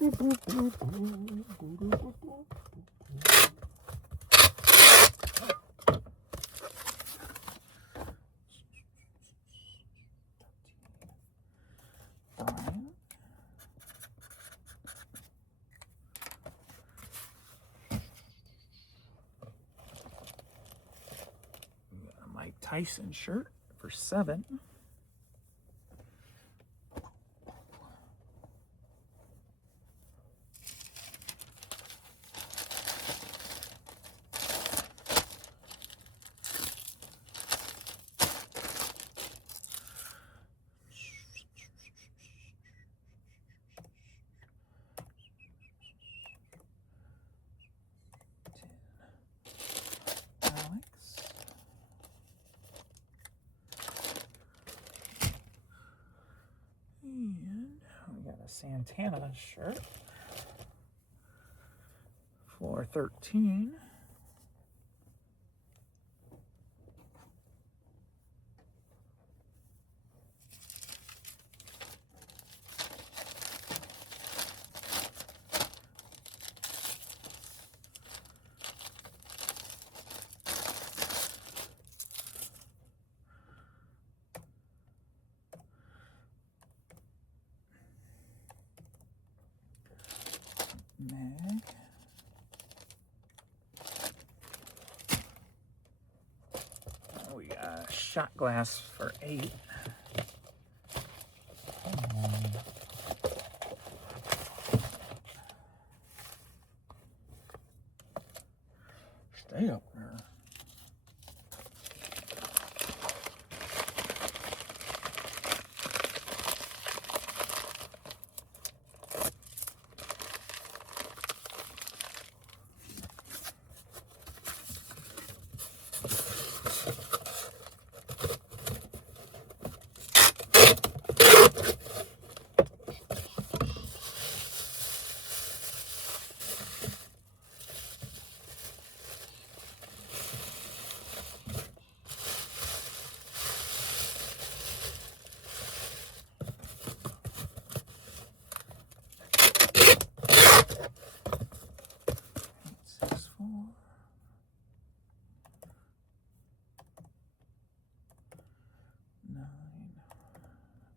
Brian. We got a Mike Tyson shirt for $7. And we got a Santana shirt for $13. mag. We got a shot glass for 8. Stay up there.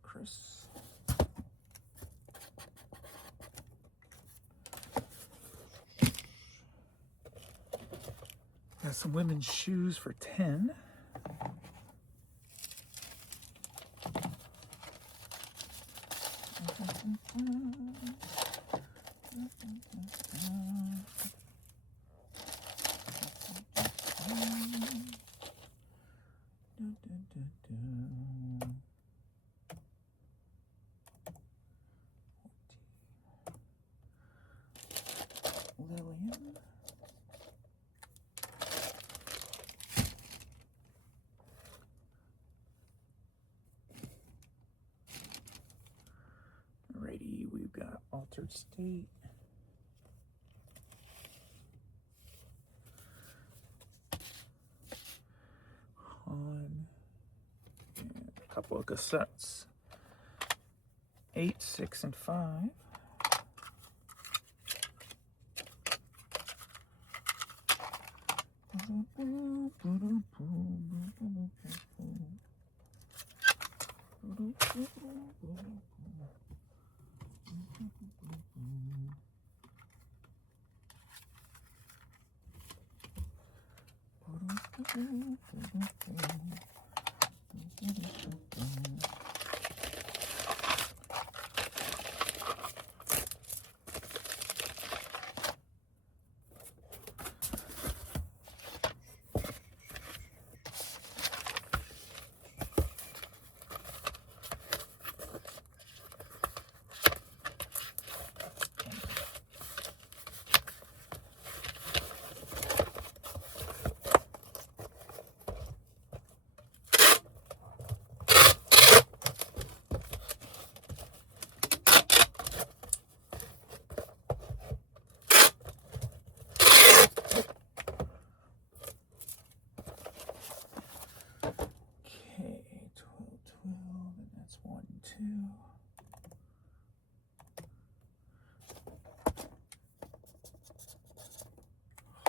Chris. Got some women's shoes for 10. Lillian. Alrighty, we've got Altered State. On and a couple of cassettes. 8, 6, and 5.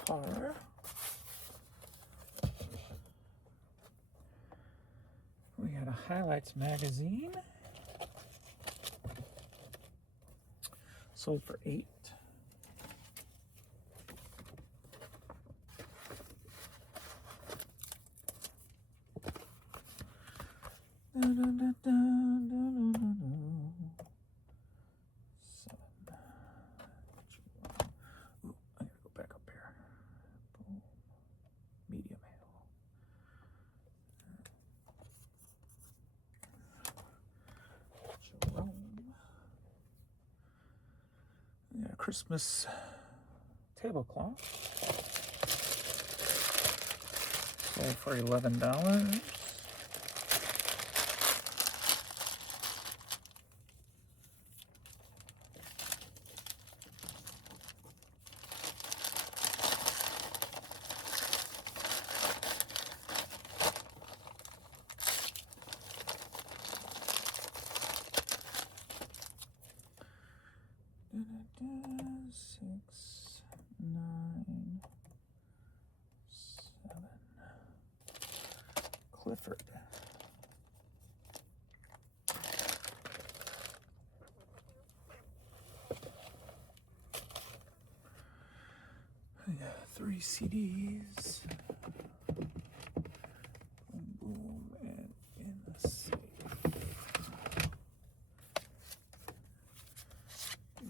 Horror. We got a Highlights magazine. Sold for 8. Christmas tablecloth. Sold for $11. Six, 9, 7. Clifford. 3 CDs. Boom, boom, and in the safe.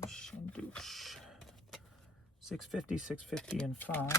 Douche and douche. 650, 650, and 5.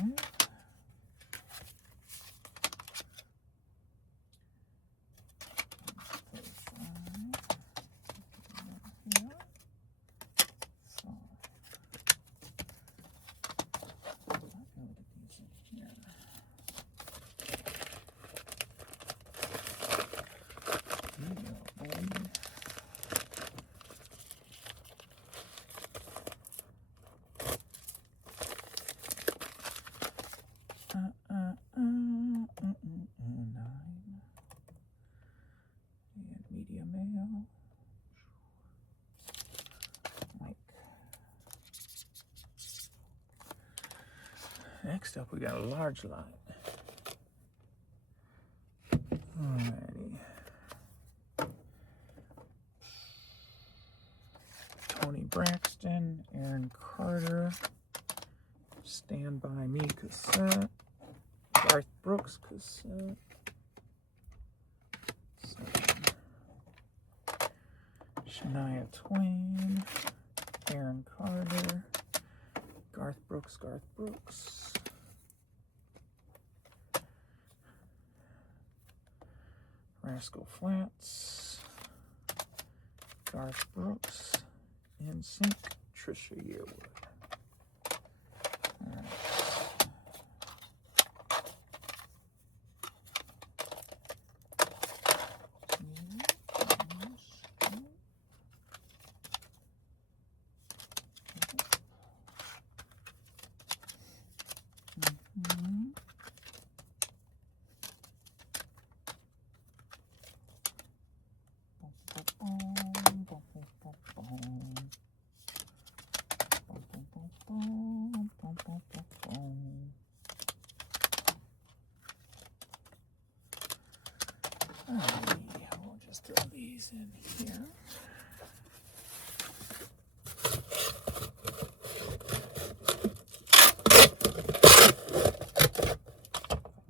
Media mail. Mike. Next up, we got a large lot. Alrighty. Tony Braxton, Aaron Carter, Stand By Me cassette, Garth Brooks cassette. Shania Twain, Aaron Carter, Garth Brooks, Rascal Flatts, Garth Brooks, NSYNC, Trisha Yearwood. All right. We'll just throw these in here.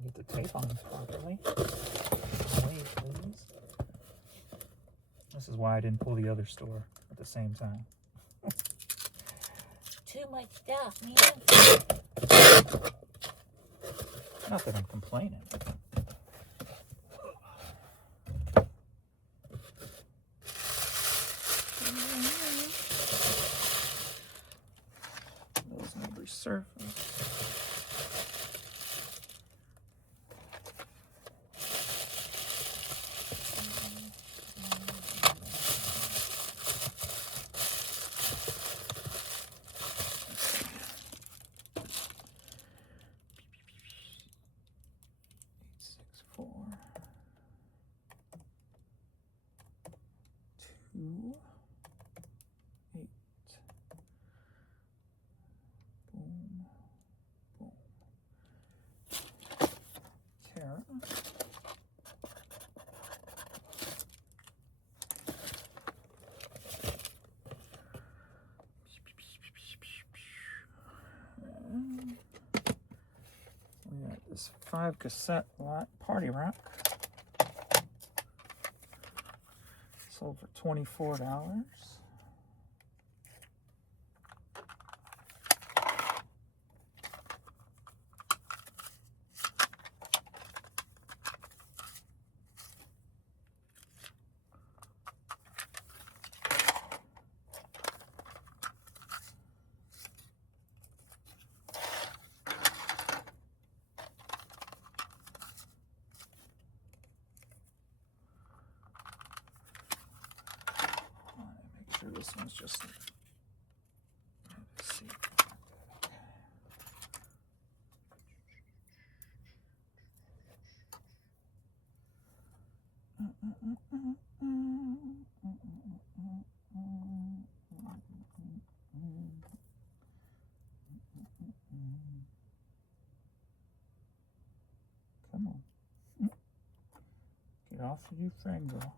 Get the tape on properly. Wait, please. This is why I didn't pull the other store at the same time. Too much stuff, man. Not that I'm complaining. Those may resurface. We got this 5 cassette lot Party Rock. Sold for $24. Sure this one's just let's see. Come on. Get off of your friend, girl.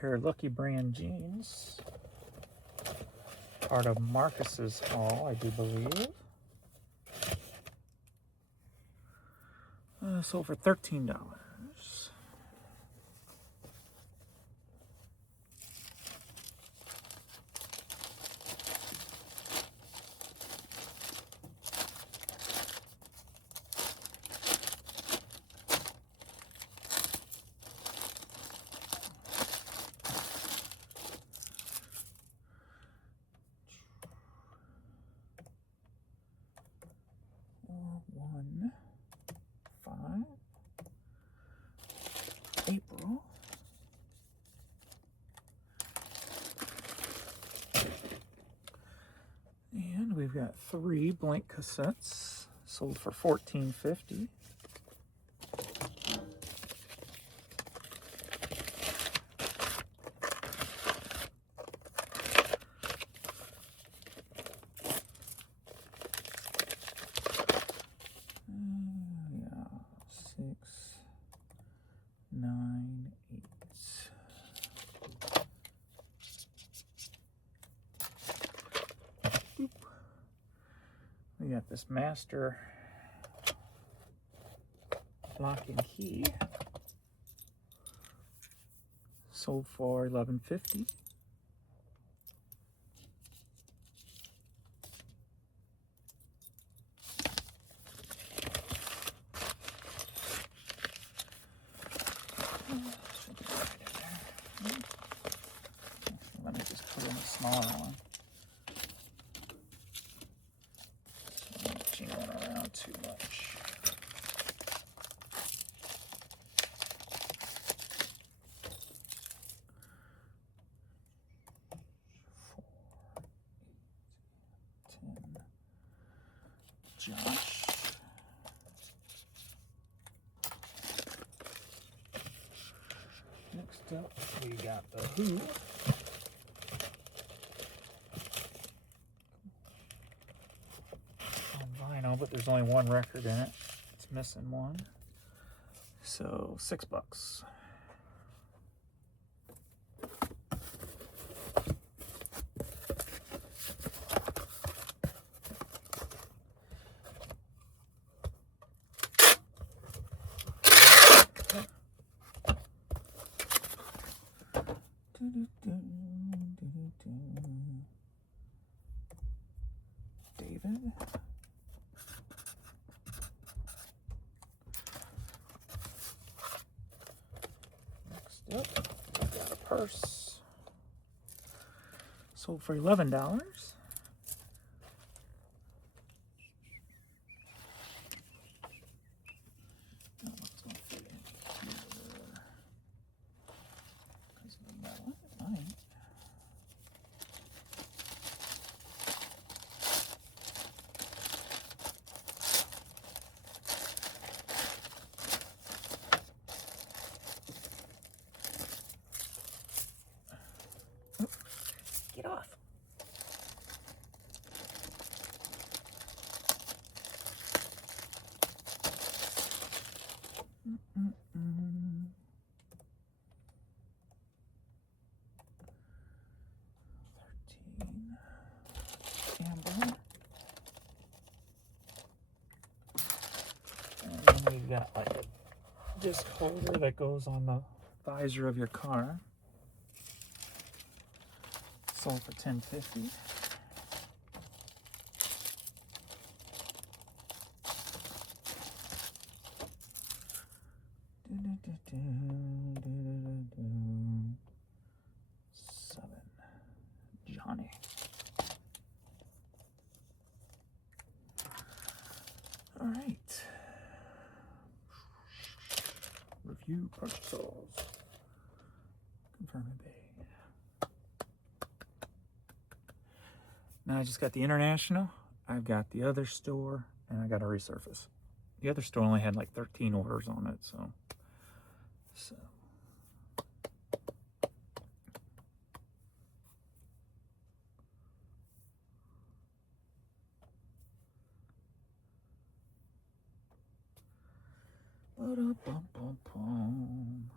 pair of Lucky Brand jeans. Part of Marcus's haul, I do believe. Sold for $13. April. And we've got 3 blank cassettes sold for $14.50. Yeah, 6, 9, 8. Boop. We got this master lock and key sold for $11.50. Let me just put in a smaller one. So I'm not jingling around too much. Josh. Next up, we got the Who. On vinyl, but there's only one record in it. It's missing one. So $6. David. Next up, we got a purse. Sold for $11. Get off. Amber. And then we've got like a disc holder that goes on the visor of your car. Sold for $10.50. $7. Johnny. All right. Review purchases. Confirm and pay. Now I just got the international, I've got the other store, and I got a resurface. The other store only had like 13 orders on it, so. Ba-da-bum-bum-bum.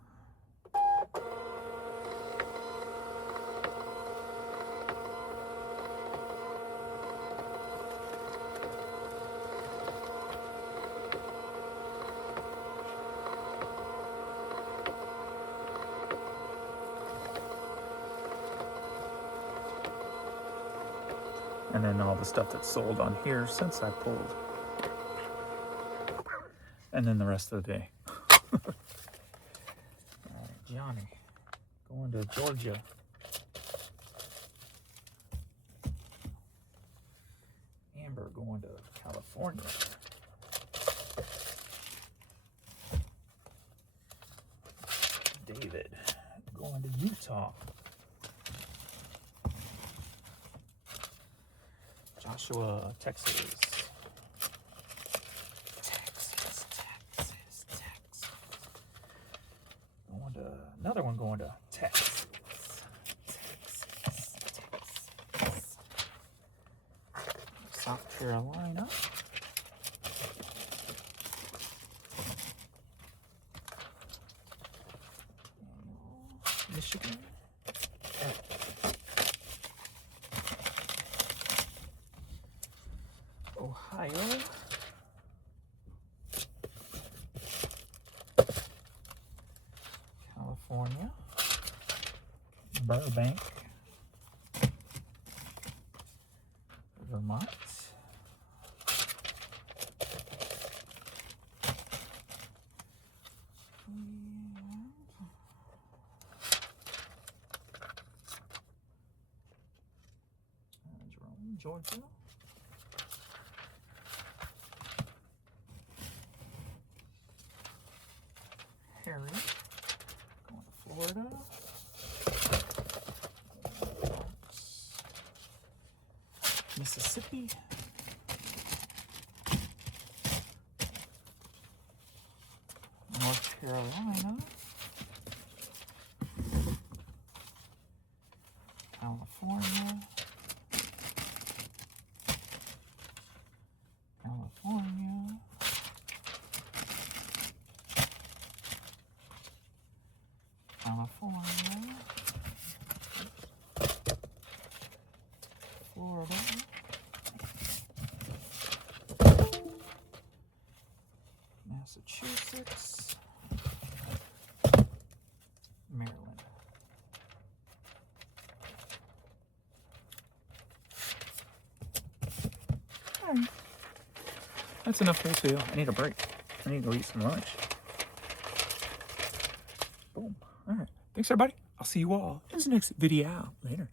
And then all the stuff that's sold on here since I pulled. And then the rest of the day. All right, Johnny, going to Georgia. Amber going to California. David going to Utah. Joshua, Texas. Texas. Going to another one going to Texas. South Carolina. Michigan. Ohio. California. Burbank. Vermont. Georgia. Harry. Going to Florida. Mississippi. North Carolina. California. California. California. Florida. Massachusetts. Maryland. All right. That's enough wholesale. I need a break. I need to go eat some lunch. Boom. All right. Thanks, everybody. I'll see you all in the next video. Later.